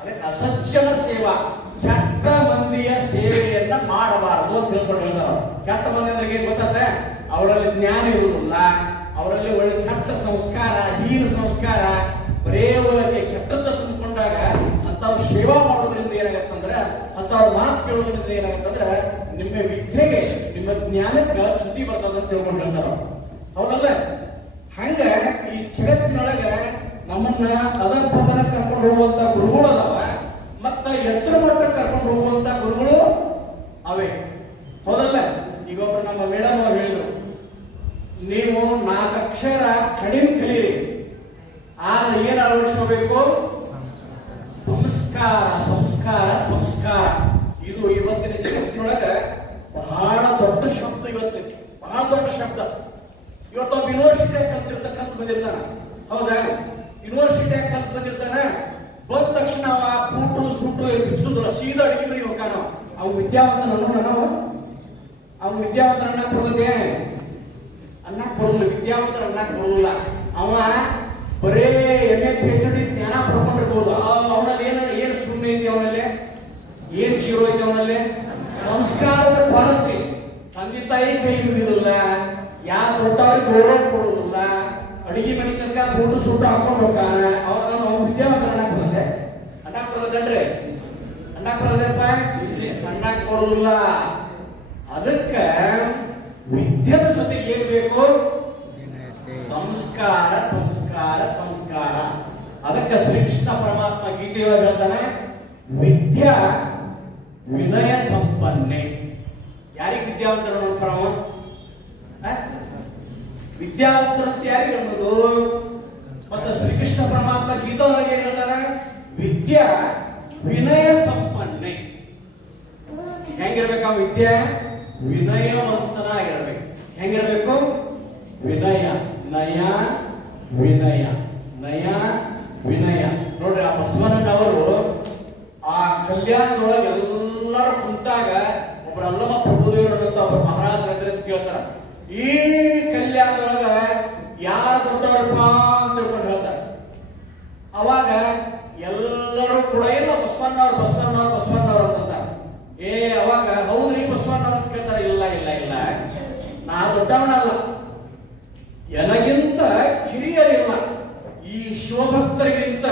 ಅದಕ್ಕೆ ಅಸಜ್ಜನ ಸೇವಾ, ಕೆಟ್ಟ ಮಂದಿಯ ಸೇವೆಯನ್ನ ಮಾಡಬಾರದು ಅಂತ ತಿಳ್ಕೊಂಡು ಹೇಳ್ತಾರ. ಕೆಟ್ಟ ಮಂದಿ ಅಂದ್ರೆ ಏನ್ ಗೊತ್ತಾಗ್ತದೆ? ಅವರಲ್ಲಿ ಜ್ಞಾನ ಇರುವುದಿಲ್ಲ, ಅವರಲ್ಲಿ ಒಳ್ಳೆ ಕೆಟ್ಟ ಸಂಸ್ಕಾರ, ಹೀನ ಸಂಸ್ಕಾರ, ಬರೇ ಕೆಟ್ಟದ್ದ ತುಂಬಿಕೊಂಡಾಗ ಅಂತವ್ರು ಸೇವಾ ಮಾಡೋದ್ರಿಂದ ಏನಾಗತ್ತಂದ್ರೆ, ಅಂತವ್ರ ಮಾತು ಕೇಳೋದ್ರಿಂದ ಏನಾಗತ್ತಂದ್ರೆ ನಿಮ್ಮ ವಿದ್ಯೆಗೆ ನಿಮ್ಮ ಜ್ಞಾನಕ್ಕೆ ಚ್ಯುತಿ ಬರ್ತದ ಅಂತ ತಿಳ್ಕೊಂಡು ಹೇಳ್ತಾರ. ಹೌದಲ್ಲ? ಹಂಗ ಈ ಜಗತ್ತಿನೊಳಗೆ ನಮ್ಮನ್ನ ಅದರ ಪದನ ಕರ್ಕೊಂಡು ಹೋಗುವಂತ ಗುರುಗಳು ಅದಾವ, ಮತ್ತ ಎತ್ತರ ಮಟ್ಟಕ್ಕೆ ಕರ್ಕೊಂಡು ಹೋಗುವಂತ ಗುರುಗಳು ಅವೇ. ಹೌದಲ್ಲ? ಈಗ ಒಬ್ರು ನಮ್ಮ ಮೇಡಮ್ ಅವ್ರು ಹೇಳಿದ್ರು, ನೀವು 4 ಅಕ್ಷರ ಕಡಿಮೆ ಕಲೀರಿ, ಆದ್ರೆ ಏನ್ ಅಳವಡಿಸ್ಕೋಬೇಕು? ಸಂಸ್ಕಾರ, ಸಂಸ್ಕಾರ, ಸಂಸ್ಕಾರ. ಇದು ಇವತ್ತಿನ ಜಗತ್ತಿನೊಳಗೆ ಬಹಳ ದೊಡ್ಡ ಶಬ್ದ. ಇವತ್ತಿನ ಬಹಳ ದೊಡ್ಡ ಶಬ್ದ. ಇವತ್ತು ಒಬ್ಬ ಯೂನಿವರ್ಸಿಟಿ ಕಲ್ತಿರ್ತಕ್ಕಂಥ ಬಂದಿರ್ತಾನ. ಹೌದಾ? ಯೂನಿವರ್ಸಿಟಿ ಕಲ್ತ್ ಬಂದಿರ್ತಾನ. ಬಂದ ತಕ್ಷಣ ಪೂಟು ಸೂಟು ಬಿಡಿಸುದಿಲ್ಲ, ಸೀದಾ ಅಡಿಗೆ ಮನೆ ಹೋಗ್ತಾನ. ಅವ್ನು ವಿದ್ಯಾವಂತನ ನಾವು ಅವ್ನು ವಿದ್ಯಾವಂತರ ಅನ್ನಕ್ ಬರೋದೇ? ಅನ್ನಕ್ ಬರೋದಿಲ್ಲ. ವಿದ್ಯಾವಂತರ ಅನ್ನಕ್ ಬರೋದಿಲ್ಲ. ಅವ ಬರೇ MA PhD ಜ್ಞಾನ ಪಡ್ಕೊಂಡಿರ್ಬೋದು. ಅವನಲ್ಲಿ ಏನು ಸುಮ್ಮನೆ ಐತಿ, ಅವನಲ್ಲಿ ಏನ್ ಶಿರೋ ಐತಿ, ಅವನಲ್ಲಿ ಸಂಸ್ಕಾರದ ಕೊರತೆ. ತಂದೆ ತಾಯಿ ಕೈ ಮುಗಿದಿಲ್ಲ, ಯಾರು ದೊಡ್ಡವ್ರಿಗೆ ಗೌರವ ಕೊಡುವುದಿಲ್ಲ, ಅಡಿಗೆ ಮನೆ ತನಕ ಬೂಟು ಸೂಟು ಹಾಕೊಂಡು ಹೋಗ್ತಾನ. ಅವ್ನು ವಿದ್ಯಾವಂತರ ಅನ್ನಕ್ ಬರ್ತದೆ? ಅನ್ನಕ್ ಬರ್ತದನ್ರಿ? ಅನ್ನಕ್ ಬರೋದಪ್ಪ ಅನ್ನಕ್ ಕೊಡುದಿಲ್ಲ. ಅದಕ್ಕೆ ವಿದ್ಯೆಯ ಜೊತೆ ಏನ್ ಬೇಕು? ಸಂಸ್ಕಾರ ಸಂಸ್ಕಾರ ಸಂಸ್ಕಾರ. ಅದಕ್ಕೆ ಶ್ರೀಕೃಷ್ಣ ಪರಮಾತ್ಮ ಗೀತೆಯೊಳಗೆ ಹೇಳ್ತಾನೆ, ವಿದ್ಯಾ ವಿನಯ ಸಂಪನ್ನೆ. ಯಾರಿಗೆ ವಿದ್ಯಾವಂತರು ನೋಡ್ತಾರ? ವಿದ್ಯಾವಂತರು ಅಂತ ಯಾರಿಗೆ ಅನ್ನೋದು? ಮತ್ತೆ ಶ್ರೀಕೃಷ್ಣ ಪರಮಾತ್ಮ ಗೀತೆಯೊಳಗೆ ಏನ್ ಹೇಳ್ತಾನೆ? ವಿದ್ಯಾ ವಿನಯ ಸಂಪನ್ನೆ. ಹೆಂಗಿರ್ಬೇಕು? ವಿದ್ಯೆ ವಿನಯವಂತನಾಗಿರ್ಬೇಕು. ಹೆಂಗಿರ್ಬೇಕು? ವಿನಯ, ನಯ ವಿನಯ, ನಯ ವಿನಯ. ನೋಡ್ರಿ, ಆ ಬಸವಣ್ಣನವರು ಆ ಕಲ್ಯಾಣದೊಳಗೆ ಎಲ್ಲರೂ ಕುಂತಾಗ ಒಬ್ಬರು ಅಲ್ಲಮ್ಮ ಪ್ರಭುದೇವರು ಅಂತ ಒಬ್ಬರು ಮಹಾರಾಜರ ಕೇಳ್ತಾರ, ಈ ಕಲ್ಯಾಣದೊಳಗ ಯಾರ ದೊಡ್ಡವರಪ್ಪ ಅಂತ ತಿಳ್ಕೊಂಡು ಹೇಳ್ತಾರೆ. ಅವಾಗ ಎಲ್ಲರೂ ಕೂಡ ಇಲ್ಲ ಬಸವಣ್ಣವ್ರು ಬಸವಣ್ಣವ್ರು ಬಸವಣ್ಣವ್ರು ಅಂತಾರೆ. ಅವಾಗ ಹೌದ್ರಿ ಬಸವಣ್ಣವ್ರು ಅಂತ ಕೇಳ್ತಾರೆ. ಇಲ್ಲ ಇಲ್ಲ ಇಲ್ಲ, ನಾ ದೊಡ್ಡವನಲ್ಲ, ಎನಗಿಂತ ಹಿರಿಯರಿಲ್ಲ, ಈ ಶಿವಭಕ್ತರಿಗಿಂತ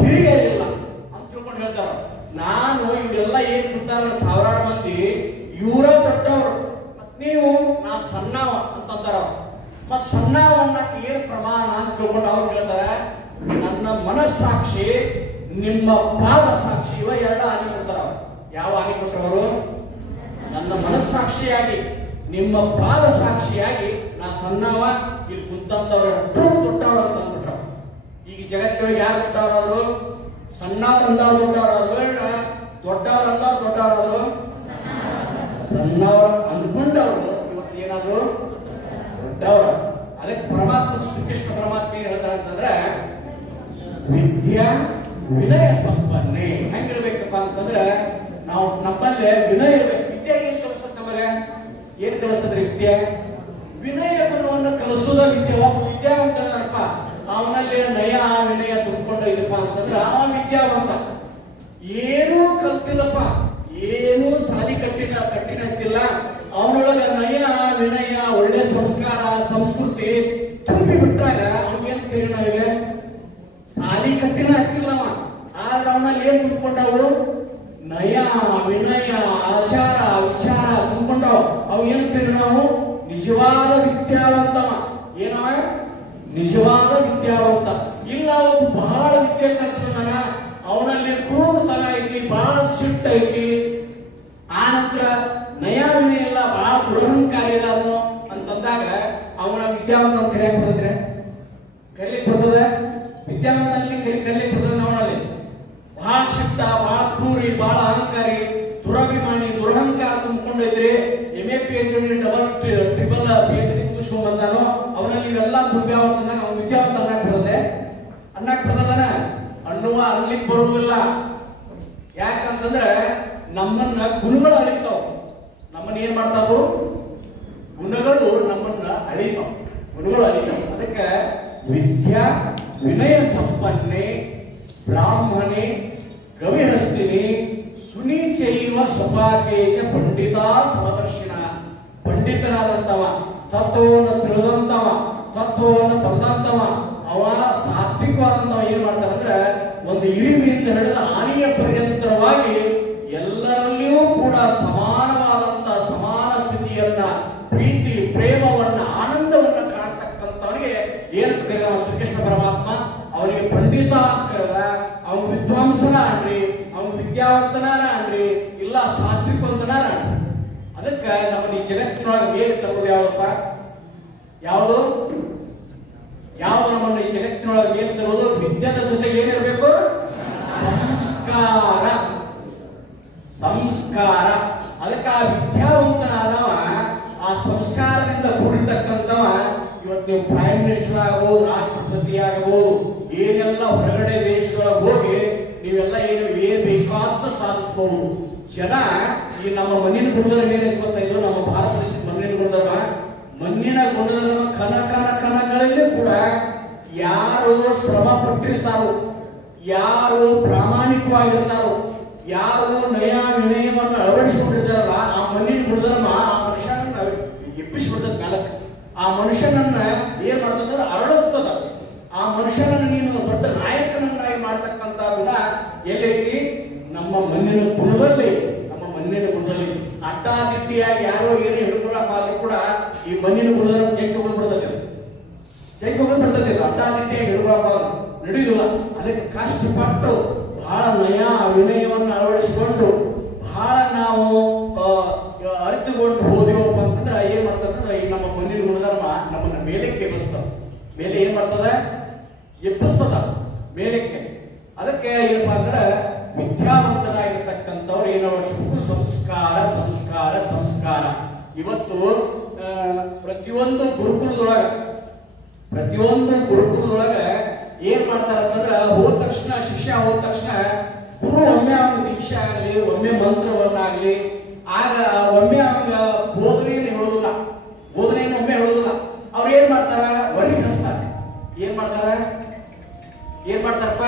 ಹಿರಿಯರಿಲ್ಲ ಅಂತ ತಿಳ್ಕೊಂಡು ಹೇಳ್ತಾರ. ನಾನು ಇವರೆಲ್ಲ ಏನ್ ಬಿಡ್ತಾರ ಸಾವಿರಾರು ಮಂದಿ, ಇವರ ದೊಡ್ಡವರು, ನೀವು ನಾ ಸಣ್ಣವ ಅಂತಂತಾರ. ಮತ್ ಸಣ್ಣವನ್ನ ಏನ್ ಪ್ರಮಾಣ ಅಂತ ತಿಳ್ಕೊಂಡು ಅವ್ರು ಕೇಳ್ತಾರೆ, ನನ್ನ ಮನಸ್ಸಾಕ್ಷಿ ನಿಮ್ಮ ಪಾದ ಸಾಕ್ಷಿ, ಇವ ಎರಡು ಆನೆ ಕೊಡ್ತಾರ. ಯಾವ ಆನೆ ಕೊಟ್ಟವರು? ನನ್ನ ಮನಸ್ಸಾಕ್ಷಿಯಾಗಿ ನಿಮ್ಮ ಪಾದ ಸಾಕ್ಷಿಯಾಗಿ ನಾ ಸಣ್ಣವ, ಇಲ್ಲಿ ಕುಂತವ್ರು ದೊಡ್ಡವರು ಅಂತ ಅಂದ್ಬಿಟ್ರ. ಈಗ ಜಗತ್ತಿನೊಳಗೆ ಯಾರು ದೊಡ್ಡವರಾದ್ರು? ಸಣ್ಣವ್ರು ಅಂದವ್ರು ದೊಡ್ಡವರಾದ್ರು, ದೊಡ್ಡವ್ರು ಅಂದವ್ರು ದೊಡ್ಡವರಾದ್ರು, ಸಣ್ಣವ್ರು ಅಂದ್ಕೊಂಡವ್ರು ಇವತ್ತು ಏನಾದ್ರು ದೊಡ್ಡವರು. ಅದಕ್ಕೆ ಪರಮಾತ್ಮ ಶ್ರೀಕೃಷ್ಣ ಪರಮಾತ್ಮ ಏನ್ ಹೇಳ್ತಾರೆ ಅಂತಂದ್ರೆ, ವಿದ್ಯಾ ವಿನಯ ಸಂಪನ್ನೆ. ಹೆಂಗಿರ್ಬೇಕಪ್ಪ ಅಂತಂದ್ರೆ, ನಾವು ನಮ್ಮಲ್ಲೇ ವಿನಯ ಇರ್ಬೇಕು. ವಿದ್ಯೆ ಏನ್ ಕಲಿಸತ್? ನಮಗೆ ಏನ್ ಕಲಿಸದ್ರಿ? ವಿದ್ಯೆ ವಿನಯ ಗುಣವನ್ನು ಕಲಿಸೋದ ವಿದ್ಯೆ. ಒಬ್ಬ ವಿದ್ಯಾವಂತನಪ್ಪ, ಅವನಲ್ಲಿ ನಯ ವಿನಯ ತುಂಬಿಕೊಂಡೈತಪ್ಪ ಅಂತಂದ್ರೆ ಅವ ವಿದ್ಯಾವಂತ. ಏನೂ ಕಲ್ತಿಲ್ಲಪ್ಪ, ಏನೂ ಸಾಲಿ ಕಟ್ಟಿನಂತಿಲ್ಲ, ಅವನೊಳಗ ನಯ ವಿನಯ ಒಳ್ಳೆ ಸಂಸ್ಕಾರ ಸಂಸ್ಕೃತಿ ತುಂಬಿ ಬಿಟ್ಟಾಗ ಅವನಿಗೇನ್ ತಿರುಗಿ ನಾವಿಗೆ ಸಾಲಿ ಕಟ್ಟಿನ ಹಾಕಿಲ್ಲವ, ಆದ್ರೆ ಅವನಲ್ಲಿ ಏನ್ ತುಂಬಿಕೊಂಡವು? ನಯ ವಿನಯ ಆಚಾರ ವಿಚಾರ ತುಂಬಿಕೊಂಡವು. ಅವು ಏನ್ ತಿರುಗಿ ನಾವು ನಿಜವಾದ ವಿದ್ಯಾವಂತವ. ಏನವ? ನಿಜವಾದ ವಿದ್ಯಾವಂತ. ಇಲ್ಲ ಅವನು ಬಹಳ ವಿದ್ಯೆ ಕಲ್ತಾನ, ಅವನಲ್ಲಿ ಕ್ರೂರತನ ಐತಿ, ಬಹಳ ಸಿಟ್ಟು ಐತಿ, ಆನಂತರ ನಯ ವಿನಯ ಇಲ್ಲ, ಬಹಳ ದುರಹಂಕಾರಿ ಅದಾನು ಅಂತಂದಾಗ ಅವನ ವಿದ್ಯಾವಂತ ಅಂತ ಕರೆಯಕ್ ಬರ್ತದ್ರೆ? ಕರೀಲಿಕ್ಕೆ ಬರ್ತದೆ? ವಿದ್ಯಾವಂತನಲ್ಲಿ ಕರೀಲಿಕ್ಕೆ ಬರ್ತದೆ? ಅವನಲ್ಲಿ ಬಹಳ ಸಿಟ್ಟ, ಬಹಳ ಕ್ರೂರಿ, ಬಹಳ ಅಹಂಕಾರಿ, ದುರಭಿಮಾನಿ, ದುರಹಂಕಾರ ತುಂಬಿಕೊಂಡೈತ್ರಿ, MA PhD double triple PhD ಮುಗಿಸ್ಕೊಂಡ್ ಬಂದಾನು, ಅವನಲ್ಲಿ ಇವೆಲ್ಲ ತುಂಬ್ಯಾವಂತ ಅವ್ನು ವಿದ್ಯಾವಂತ ಅನ್ನಕ್ ಬರ್ತದೆ? ಅನ್ನಕ್ ಬರ್ತದನ? ಅನ್ಲಿಕ್ಕೆ ಬರುವುದಿಲ್ಲ. ಯಾಕಂತಂದ್ರೆ ನಮ್ಮನ್ನ ಗುಣಗಳು ಅಳಿತಾವ. ನಮ್ಮನ್ನ ಏನ್ ಮಾಡ್ತಾವು? ಗುಣಗಳು ನಮ್ಮನ್ನ ಅಳಿತಾವ, ಗುಣಗಳು ಅಳಿತಾವ. ಅದಕ್ಕೆ ವಿದ್ಯಾ ವಿನಯ ಸಂಪನ್ನೆ ಬ್ರಾಹ್ಮಣೆ ಗವಿಹಸ್ತಿನಿ ಸುನೀಚೈವ ಸ್ವಪಾಕೇಚ ಪಂಡಿತ ಸಮದರ್ಶಿನ. ಪಂಡಿತನಾದಂತವ, ತತ್ವವನ್ನು ತಿಳಿದಂತವ, ತತ್ವವನ್ನು ಬಲ್ಲಂತವ, ಅವ ಸಾತ್ವಿಕವಾದಂತವ ಏನ್ ಮಾಡ್ತಾನಂದ್ರೆ, ಒಂದು ಇರಿಮಿಯಿಂದ ಹಿಡಿದ ಆನೆಯ ಪರ್ಯಂತರವಾಗಿ ಎಲ್ಲರಲ್ಲಿಯೂ ಕೂಡ ಸಮಾನವಾದಂತ ಸಮಾನ ಸ್ಥಿತಿಯನ್ನ, ಪ್ರೀತಿ ಪ್ರೇಮವನ್ನ ಆನಂದವನ್ನ ಕಾಣ್ತಕ್ಕಂಥವನಿಗೆ ಏನಂತ ಕರೀತಾವ ಶ್ರೀಕೃಷ್ಣ ಪರಮಾತ್ಮ? ಅವನಿಗೆ ಪಂಡಿತ ಕರೆದ, ಅವನು ವಿದ್ವಾಂಸನ ಅನ್ರಿ, ಅವನು ವಿದ್ಯಾವಂತನಾರ ಅನ್ರಿ, ಇಲ್ಲ ಸಾತ್ವಿಕವಂತನಾರ ಅನ್ರಿ. ಅದಕ್ಕೆ ನಮ್ಮನ್ನ ಈ ಜಗತ್ತಿನೊಳಗೆ ಮೇಲೆ ತರುವುದು ಯಾವಪ್ಪ? ಯಾವುದು ನಮ್ಮನ್ನ ಈ ಜಗತ್ತಿನೊಳಗೆ ಮೇಲೆ ತರುವುದು? ವಿದ್ಯದ ಜೊತೆಗೆ ಏನಿರಬೇಕು? ಸಂಸ್ಕಾರ. ಸಂಸ್ಕಾರ. ಅದಕ್ಕೆ ಆ ವಿದ್ಯಾವಂತನಾದವ, ಆ ಸಂಸ್ಕಾರದಿಂದ ಕೂಡಿರ್ತಕ್ಕಂಥವ ಇವತ್ತು ನೀವು ಪ್ರೈಮ್ ಮಿನಿಸ್ಟರ್ ಆಗಬಹುದು, ರಾಷ್ಟ್ರಪತಿ ಆಗಬಹುದು, ಏನೆಲ್ಲ ಹೊರಗಡೆ ದೇಶದೊಳಗೆ ಹೋಗಿ ನೀವೆಲ್ಲ ಏನ್ ಬೇಕಾದ ಸಾಧಿಸಬಹುದು. ಜನ ಈ ನಮ್ಮ ಮಣ್ಣಿನ ಗುಣದ ಮೇಲೆ ಗೊತ್ತಾಯ್ತು, ನಮ್ಮ ಭಾರತ ದೇಶದ ಮಣ್ಣಿನ ಗುಣದವ, ಮಣ್ಣಿನ ಗುಣದ ಕನಗಳಲ್ಲಿ ಕೂಡ ಯಾರು ಶ್ರಮ ಪಟ್ಟಿರ್ತಾರೋ, ಯಾರು ಪ್ರಾಮಾಣಿಕವಾಗಿರ್ತಾರೋ, ಯಾರು ನಯ ವಿನಯವನ್ನು ಅಳವಡಿಸಿಕೊಂಡಿರ್ತಾರಲ್ಲ, ಆ ಮಣ್ಣಿನ ಗುಣಧರ್ಮ ಆ ಮನುಷ್ಯನನ್ನ ಎಬ್ಬಿಸ್ಬಿಡ್ತದ ಕಾಲಕ್ಕೆ. ಆ ಮನುಷ್ಯನನ್ನ ಏನ್ ಮಾಡ್ತದ? ಅರಳಿಸ್ತದ. ಆ ಮನುಷ್ಯನನ್ನು ನೀನು ದೊಡ್ಡ ನಾಯಕನನ್ನಾಗಿ ಮಾಡ್ತಕ್ಕಂತ ಗುಣ ಎಲ್ಲೈತಿ? ನಮ್ಮ ಮಣ್ಣಿನ ಅಡ್ಡಾದಿಡ್ಡಿಯಾಗಿ ಯಾರೋ ಏನು ಹಿಡ್ಕೊಳಕ್ ಆದ್ರೂ ಕೂಡ ಈ ಮಣ್ಣಿನ ಗುಣಧರ್ಮ ಜಂಕಿ ಹೋಗೋದು ಬರ್ತದೆ, ಜಂಕಿ ಹೋಗೋದು ಬರ್ತದೆ. ಅಡ್ಡಾದಿಡ್ಡಿಯಾಗಿ ಹಿಡ್ಕೊಳಕ್ ನಡೆಯುವುದಿಲ್ಲ. ಅದಕ್ಕೆ ಕಷ್ಟಪಟ್ಟು ಬಹಳ ನಯ ವಿನಯವನ್ನು ಅಳವಡಿಸಿಕೊಂಡು ಬಹಳ ನಾವು ಅರಿತುಕೊಂಡು ಹೋದಿವಪ್ಪ ಅಂತಂದ್ರೆ ಏನ್ ಮಾಡ್ತದಂದ್ರೆ ಈ ನಮ್ಮ ಮಣ್ಣಿನ ಗುಣಧರ್ಮ ನಮ್ಮನ್ನ ಮೇಲಕ್ಕೆ ಎಬ್ಬಿಸ್ತದ. ಮೇಲೆ ಏನ್ ಮಾಡ್ತದ? ಎಬ್ಬಿಸ್ತದ ಮೇಲಕ್ಕೆ. ಅದಕ್ಕೆ ಏನಪ್ಪಾ ಅಂದ್ರೆ ವಿದ್ಯಾವಂತರಾಗಿರ್ತಕ್ಕಂಥವ್ರು ಏನೋ ಸಂಸ್ಕಾರ ಸಂಸ್ಕಾರ ಸಂಸ್ಕಾರ. ಇವತ್ತು ಪ್ರತಿಯೊಂದು ಗುರುಕುಲದೊಳಗ ಏನ್ ಮಾಡ್ತಾರ ಅಂತಂದ್ರ ಹೋದ ತಕ್ಷಣ ಶಿಷ್ಯ ಹೋದ ತಕ್ಷಣ ಗುರು ಒಮ್ಮೆ ಅವನ ದೀಕ್ಷೆ ಆಗ್ಲಿ, ಒಮ್ಮೆ ಮಂತ್ರವನ್ನಾಗ್ಲಿ, ಆಗ ಒಮ್ಮೆ ಅವನ ಬೋಧನೆಯನ್ನು ಹೇಳುದಿಲ್ಲ, ಬೋಧನೆಯನ್ನು ಒಮ್ಮೆ ಹೇಳುದಿಲ್ಲ. ಅವ್ರು ಏನ್ ಮಾಡ್ತಾರ? ಹೊರಗೆ ಹಚ್ತಾರ. ಏನ್ ಮಾಡ್ತಾರಪ್ಪ?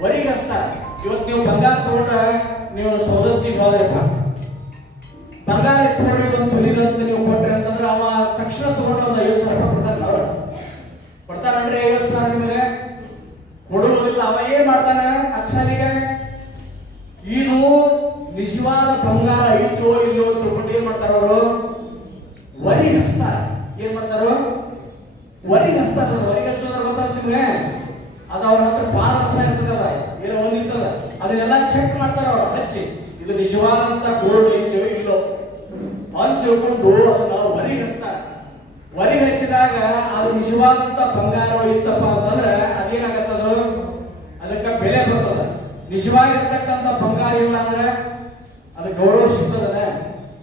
ಹೊರಗೆ ಹಚ್ತಾರ. ಇವತ್ತು ನೀವು ಬಂಗಾರ ತಗೊಂಡ್ರ ನೀವು ಸೌದತ್ತಿಗೆ ಹೋದ್ರಪ್ಪ, ಬಂಗಾರ ಎತ್ಕೊಂಡ್ರಿ ಒಂದು ತುಲಿದಂತ ನೀವು ಕೊಟ್ರಿ ಅಂತಂದ್ರೆ ಅವ ತಕ್ಷಣ ತಗೊಂಡು ಒಂದು 50,000 ರೂಪಾಯಿ ಕೊಡ್ತಾರಲ್ಲ, ಅವ್ರು ಕೊಡ್ತಾರನ್ರಿ 50,000 ನಿಮಗೆ ಕೊಡುವುದಿಲ್ಲ. ಅವ ಏನ್ ಮಾಡ್ತಾನೆ? ಅಕ್ಷನಿಗೆ ಇದು ನಿಜವಾದ ಬಂಗಾರ ಐತೋ ಇಲ್ಲೋ ತಿಳ್ಕೊಂಡು ಏನ್ ಮಾಡ್ತಾರ ಅವರು? ಹೊರಗೆ ಹಚ್ತಾರ. ಏನ್ ಮಾಡ್ತಾರ? ಹೊರಗೆ ಹಚ್ತಾರ. ಹೊರಗೆ ಹಚ್ಚೋದ್ರ ಗೊತ್ತಾಗ ನಿಮ್ಗೆ ಅದು ಅವ್ರ ಹತ್ರ ಪಾರಸ ಇರ್ತದ, ಏನೋ ಒಂದಿರ್ತದ, ಅದನ್ನೆಲ್ಲ ಚೆಕ್ ಮಾಡ್ತಾರ ಅವ್ರು ಹಚ್ಚಿ, ಇದು ನಿಜವಾದಂತ ಗೋಲ್ಡ್ ಐತೋ ಇಲ್ಲೋ ಅಂತ ತಿಳ್ಕೊಂಡು ಅದನ್ನ ಹೊರಗೆ ಹಚ್ತಾರ. ಹೊರಗೆ ಹಚ್ಚಿದಾಗ ಅದು ನಿಜವಾದಂತ ಬಂಗಾರ ಇತ್ತಪ್ಪ ಅಂತಂದ್ರೆ ಅದೇನಾಗತ್ತದ? ಅದಕ್ಕೆ ಬೆಲೆ ಬರ್ತದ. ನಿಜವಾಗಿರ್ತಕ್ಕಂಥ ಬಂಗಾರ ಇಲ್ಲ ಅಂದ್ರೆ ಅದು ಗೌರವ ಸಿಗ್ತದ?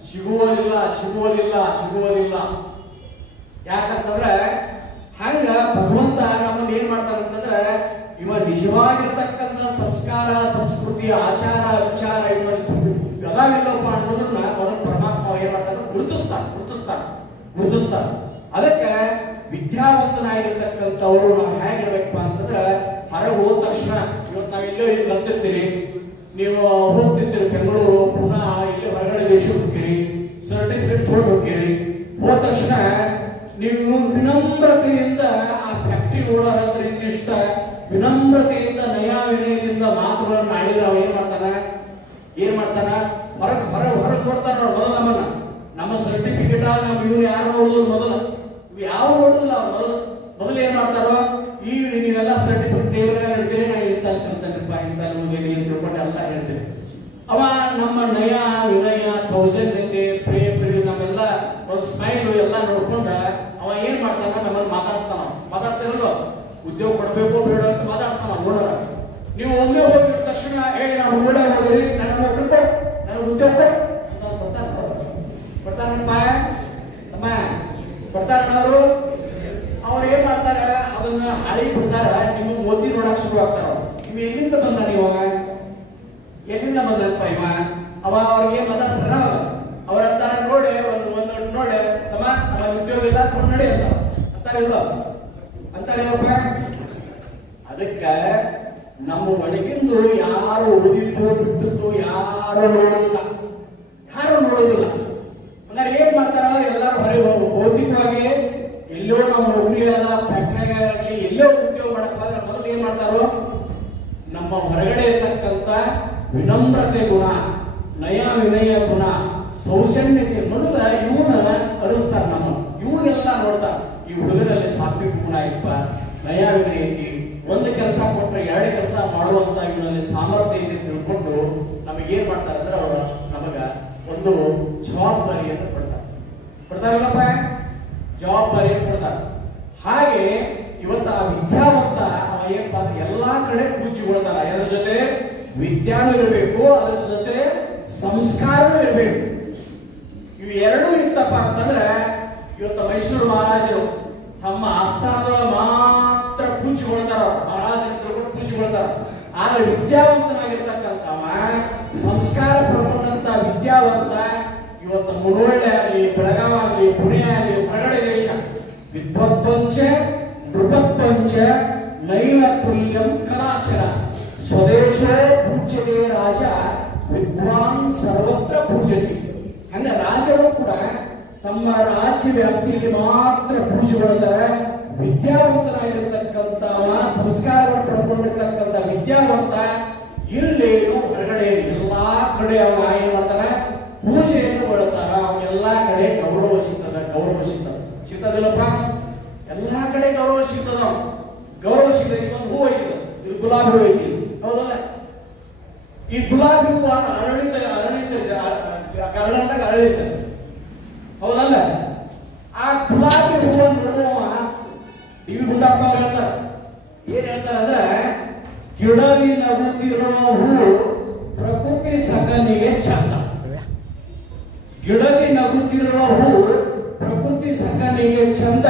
ಸಿಗುವುದಿಲ್ಲ. ಯಾಕಂತಂದ್ರೆ ಹಂಗ ಭಗವಂತ ನಮ್ಮನ್ನ ಏನ್ ಮಾಡ್ತಾರ ಅಂತಂದ್ರೆ ಇವ ನಿಜವಾಗಿರ್ತಕ್ಕಂಥ ಸಂಸ್ಕಾರ ಸಂಸ್ಕೃತಿ ಆಚಾರ ವಿಚಾರ ಇವೆಲ್ಲವಿಲ್ಲಪ್ಪ ಅನ್ನೋದನ್ನ ಮೊದಲು ಪರಮಾತ್ಮ ಏನ್ ಮಾಡ್ತಾರ? ಗುರುತಿಸ್ತಾರ. ಅದಕ್ಕೆ ವಿದ್ಯಾವಂತನಾಗಿರ್ತಕ್ಕಂಥವ್ರು ನಾವು ಹೇಗಿರ್ಬೇಕಪ್ಪ ಅಂತಂದ್ರೆ ಹೊರಗೆ ಹೋದ ತಕ್ಷಣ, ಇವತ್ತು ನಾವೆಲ್ಲೋ ಇಲ್ಲಿ ಕಲ್ತಿರ್ತೀರಿ, ನೀವು ಹೋಗ್ತಿರ್ತೀರಿ ಬೆಂಗಳೂರು ಪುನಃ ಇಲ್ಲಿ ಹೊರಗಡೆ ದೇಶಕ್ಕೆ ಹೋಗ್ತೀರಿ, ಸರ್ಟಿಫಿಕೇಟ್ ತಗೊಂಡು ಹೋಗ್ತೀರಿ. ಹೋದ ತಕ್ಷಣ ನೀವು ವಿನಮ್ರತೆಯಿಂದ ಆ ಫ್ಯಾಕ್ಟ್ರಿ ಓಡೋರ ಹತ್ರ ಇಷ್ಟ ವಿನಮ್ರತೆಯಿಂದ ನಯ ವಿನಯದಿಂದ ಮಾತುಗಳನ್ನು ಆಡಿದ್ರೆ ಅವ ಏನ್ ಮಾಡ್ತಾನ? ಹೊರಗೆ ನೋಡ್ತಾನ. ಮೊದಲು ನಮ್ಮ ಸರ್ಟಿಫಿಕೇಟ್ ನಮ್ಮ ಇವ್ರು ಯಾರು ನೋಡುದು? ಮೊದಲು ಯಾವ ನೋಡುದಿಲ್ಲ. ಮೊದಲು ಏನ್ ಮಾಡ್ತಾರೋ? ನೀವೆಲ್ಲ ಸರ್ಟಿಫಿಕೇಟ್ ಟೇಬಲ್ ಹೇಳ್ತೀರಿ, ನಾ ಇಂತ ಕಲ್ತಾನಪ್ಪ, ಇಂತ ಓದಿನಿ ಅಂತ ತಿಳ್ಕೊಂಡು ಎಲ್ಲ ಹೇಳ್ತೀರಿ. ಅವ ನಮ್ಮ ನಯ ವಿನಯ ಸೌಜನ್ಯತೆ ಪ್ರೇಮ ನಮ್ಮೆಲ್ಲ ಒಂದು ಸ್ಮೈಲು ಎಲ್ಲ ನೋಡ್ಕೊಂಡ ಅವ ಏನ್ ಮಾಡ್ತಾನ? ನಮ್ಮನ್ನು ಮಾತಾಡ್ಸ್ತಾರಲ್ಲೋ, ಉದ್ಯೋಗ ಕೊಡ್ಬೇಕು ಬೇಡ ಅಂತ ಮಾತಾಡ್ತಾನ ನೋಡೋಣ. ನೀವು ಒಮ್ಮೆ ಹೋಗಿದ ತಕ್ಷಣ ನಾವು ನೋಡ ಹೋದ್ರಿ, ನನ್ನ ಉದ್ಯೋಗ ಕೊಡ್ತಾರಣ್ಣವರು. ಅವ್ರು ಏನ್ ಮಾಡ್ತಾರ? ಅದನ್ನ ಹಾಳಿ ಬಿಡ್ತಾರ. ನಿಮಗೆ ಓದಿ ನೋಡಕ್ ಶುರು ಆಗ್ತಾರ. ನೀವು ಎಲ್ಲಿಂದ ಬಂದ? ಎಲ್ಲಿಂದ ಬಂದಪ್ಪ ಇವ? ಅವ್ರಿಗೆ ಮಾತಾಡ್ತಾರ. ಅವ್ರ ಅಂತಾರ ನೋಡಿ ಒಂದು ನೋಡಿ ತಮ್ಮ ನಮ್ಮ ಉದ್ಯೋಗ ಇಲ್ಲ ಕೊಂಡು ನಡಿ ಅಂತಾರಿಲ್ಲಪ್ಪ. ಅದಕ್ಕೆ ನಮ್ಮ ಒಳಗಿಂದು ಯಾರು ಉಳಿದಿದ್ದು ಬಿಟ್ಟದ್ದು ಯಾರು ನೋಡೋದಿಲ್ಲ. ಅಂದ್ರೆ ಏನ್ ಮಾಡ್ತಾರ? ಎಲ್ಲರೂ ಹೊರಗೆ ಭೌತಿಕವಾಗಿ ಎಲ್ಲೋ ನಾವು ನೌಕರಿ ಫ್ಯಾಕ್ಟ್ರಿಯಾಗಲಿ ಎಲ್ಲೋ ಉದ್ಯೋಗ ಮಾಡಕ್ ಹೋದ್ರೆ ಮೊದಲು ಏನ್ ಮಾಡ್ತಾರೋ? ನಮ್ಮ ಹೊರಗಡೆ ಇರ್ತಕ್ಕಂಥ ವಿನಮ್ರತೆ ಗುಣ, ನಯ ವಿನಯ ಗುಣ, ಸೌಜನ್ಯತೆ ಮೊದಲ ಇವನ್ನ ಅರಿಸ್ತಾರ. ಇವನ್ನೆಲ್ಲ ನೋಡ್ತಾರ. ಈ ಹುಡುಗರಲ್ಲಿ ಸಾತ್ವಿಕ ಗುಣ ಇಪ್ಪ, ನಯ ವಿನಯ ಐತಿ, ಒಂದು ಕೆಲಸ ಕೊಟ್ಟರೆ 2 ಕೆಲಸ ಮಾಡುವಂತ ಇವನಲ್ಲಿ ಸಾಮರ್ಥ್ಯ ಇದೆ ತಿಳ್ಕೊಂಡು ನಮಗೇನ್ ಮಾಡ್ತಾರೆ ಅಂದ್ರೆ ಅವರು ನಮಗ ಒಂದು ಜವಾಬ್ದಾರಿಯನ್ನು ಕೊಡ್ತಾರಲ್ಲಪ್ಪ, ಜವಾಬ್ದಾರಿಯನ್ನು ಕೊಡ್ತಾರೆ. ಹಾಗೆ ಇವತ್ತು ಆ ವಿದ್ಯಾವಂತ ಏನಪ್ಪ ಅಂದ್ರೆ ಎಲ್ಲಾ ಕಡೆ ಕೂಚಿಕೊಳ್ತಾರ. ಅದರ ಜೊತೆ ವಿದ್ಯಾನೂ ಇರಬೇಕು, ಅದರ ಜೊತೆ ಸಂಸ್ಕಾರನೂ ಇರಬೇಕು. ಇವು ಎರಡೂ ಇತ್ತಪ್ಪ ಅಂತಂದ್ರೆ ಇವತ್ತು ಮೈಸೂರು ಮಹಾರಾಜರು ತಮ್ಮ ಆಸ್ಥಾನದೊಳಗೆ ಮಾತ್ರ ಕೂಚಿಕೊಳ್ತಾರ, ಮಹಾರಾಜರು ಕೂಚಿಕೊಳ್ತಾರ. ಆದ್ರೆ ವಿದ್ಯಾವಂತನಾಗಿರ್ತಕ್ಕಂಥವ, ಸಂಸ್ಕಾರ ಪಡ್ಕೊಂಡಂತ ವಿದ್ಯಾವಂತ ಇವತ್ತು ಮುನ್ನೋಳ್ಳೆ ಆಗಲಿ, ಬೆಳಗಾವಿ ಆಗಲಿ, ಪುಣೆ ಆಗಲಿ, ಹೊರಗಡೆ ದೇಶ ವಿದ್ವತ್ವಂಚ ನೃಪತ್ವಂಚ ನೈವ ತುಲ್ಯಂ ಕಲಾಚರ ಸ್ವದೇಶ ಪೂಜ್ಯತೆ ರಾಜ ವಿದ್ವಾನ್ ಸರ್ವತ್ರ ಪೂಜತಿ. ಅಂದ್ರೆ ರಾಜರು ಕೂಡ ತಮ್ಮ ರಾಜ್ಯ ವ್ಯಾಪ್ತಿಯಲ್ಲಿ ಮಾತ್ರ ಪೂಜೆಗೊಳ್ತಾರೆ. ವಿದ್ಯಾವಂತನಾಗಿರ್ತಕ್ಕಂಥ ಸಂಸ್ಕಾರವನ್ನು ಪಡ್ಕೊಂಡಿರ್ತಕ್ಕಂಥ ವಿದ್ಯಾವಂತ ಇಲ್ಲೇನು ಹೊರಗಡೆ ಎಲ್ಲಾ ಕಡೆ ಅವನ ಏನ್ ಮಾಡ್ತಾನೆ? ಪೂಜೆಯನ್ನು ಅರಳಿತ, ಹೌದಲ್ಲ? ಆ ಗುಲಾಬಿ ಹೂವನ್ನು ನೋಡುವ ಡಿ ವಿ ಗುಂಡಪ್ಪ ಅವ್ರು ಹೇಳ್ತಾರೆ, ಏನ್ ಹೇಳ್ತಾರೆ ಅಂದ್ರೆ, ಗಿಡದಿ ನಗುತ್ತಿರುವ ಹೂ ಪ್ರಕೃತಿ ಸಗನಿಗೆ ಚಂದ. ಗಿಡದಿ ನಗುತ್ತಿರುವ ಹೂ ಪ್ರಕೃತಿ ಸಗನಿಗೆ ಚಂದ,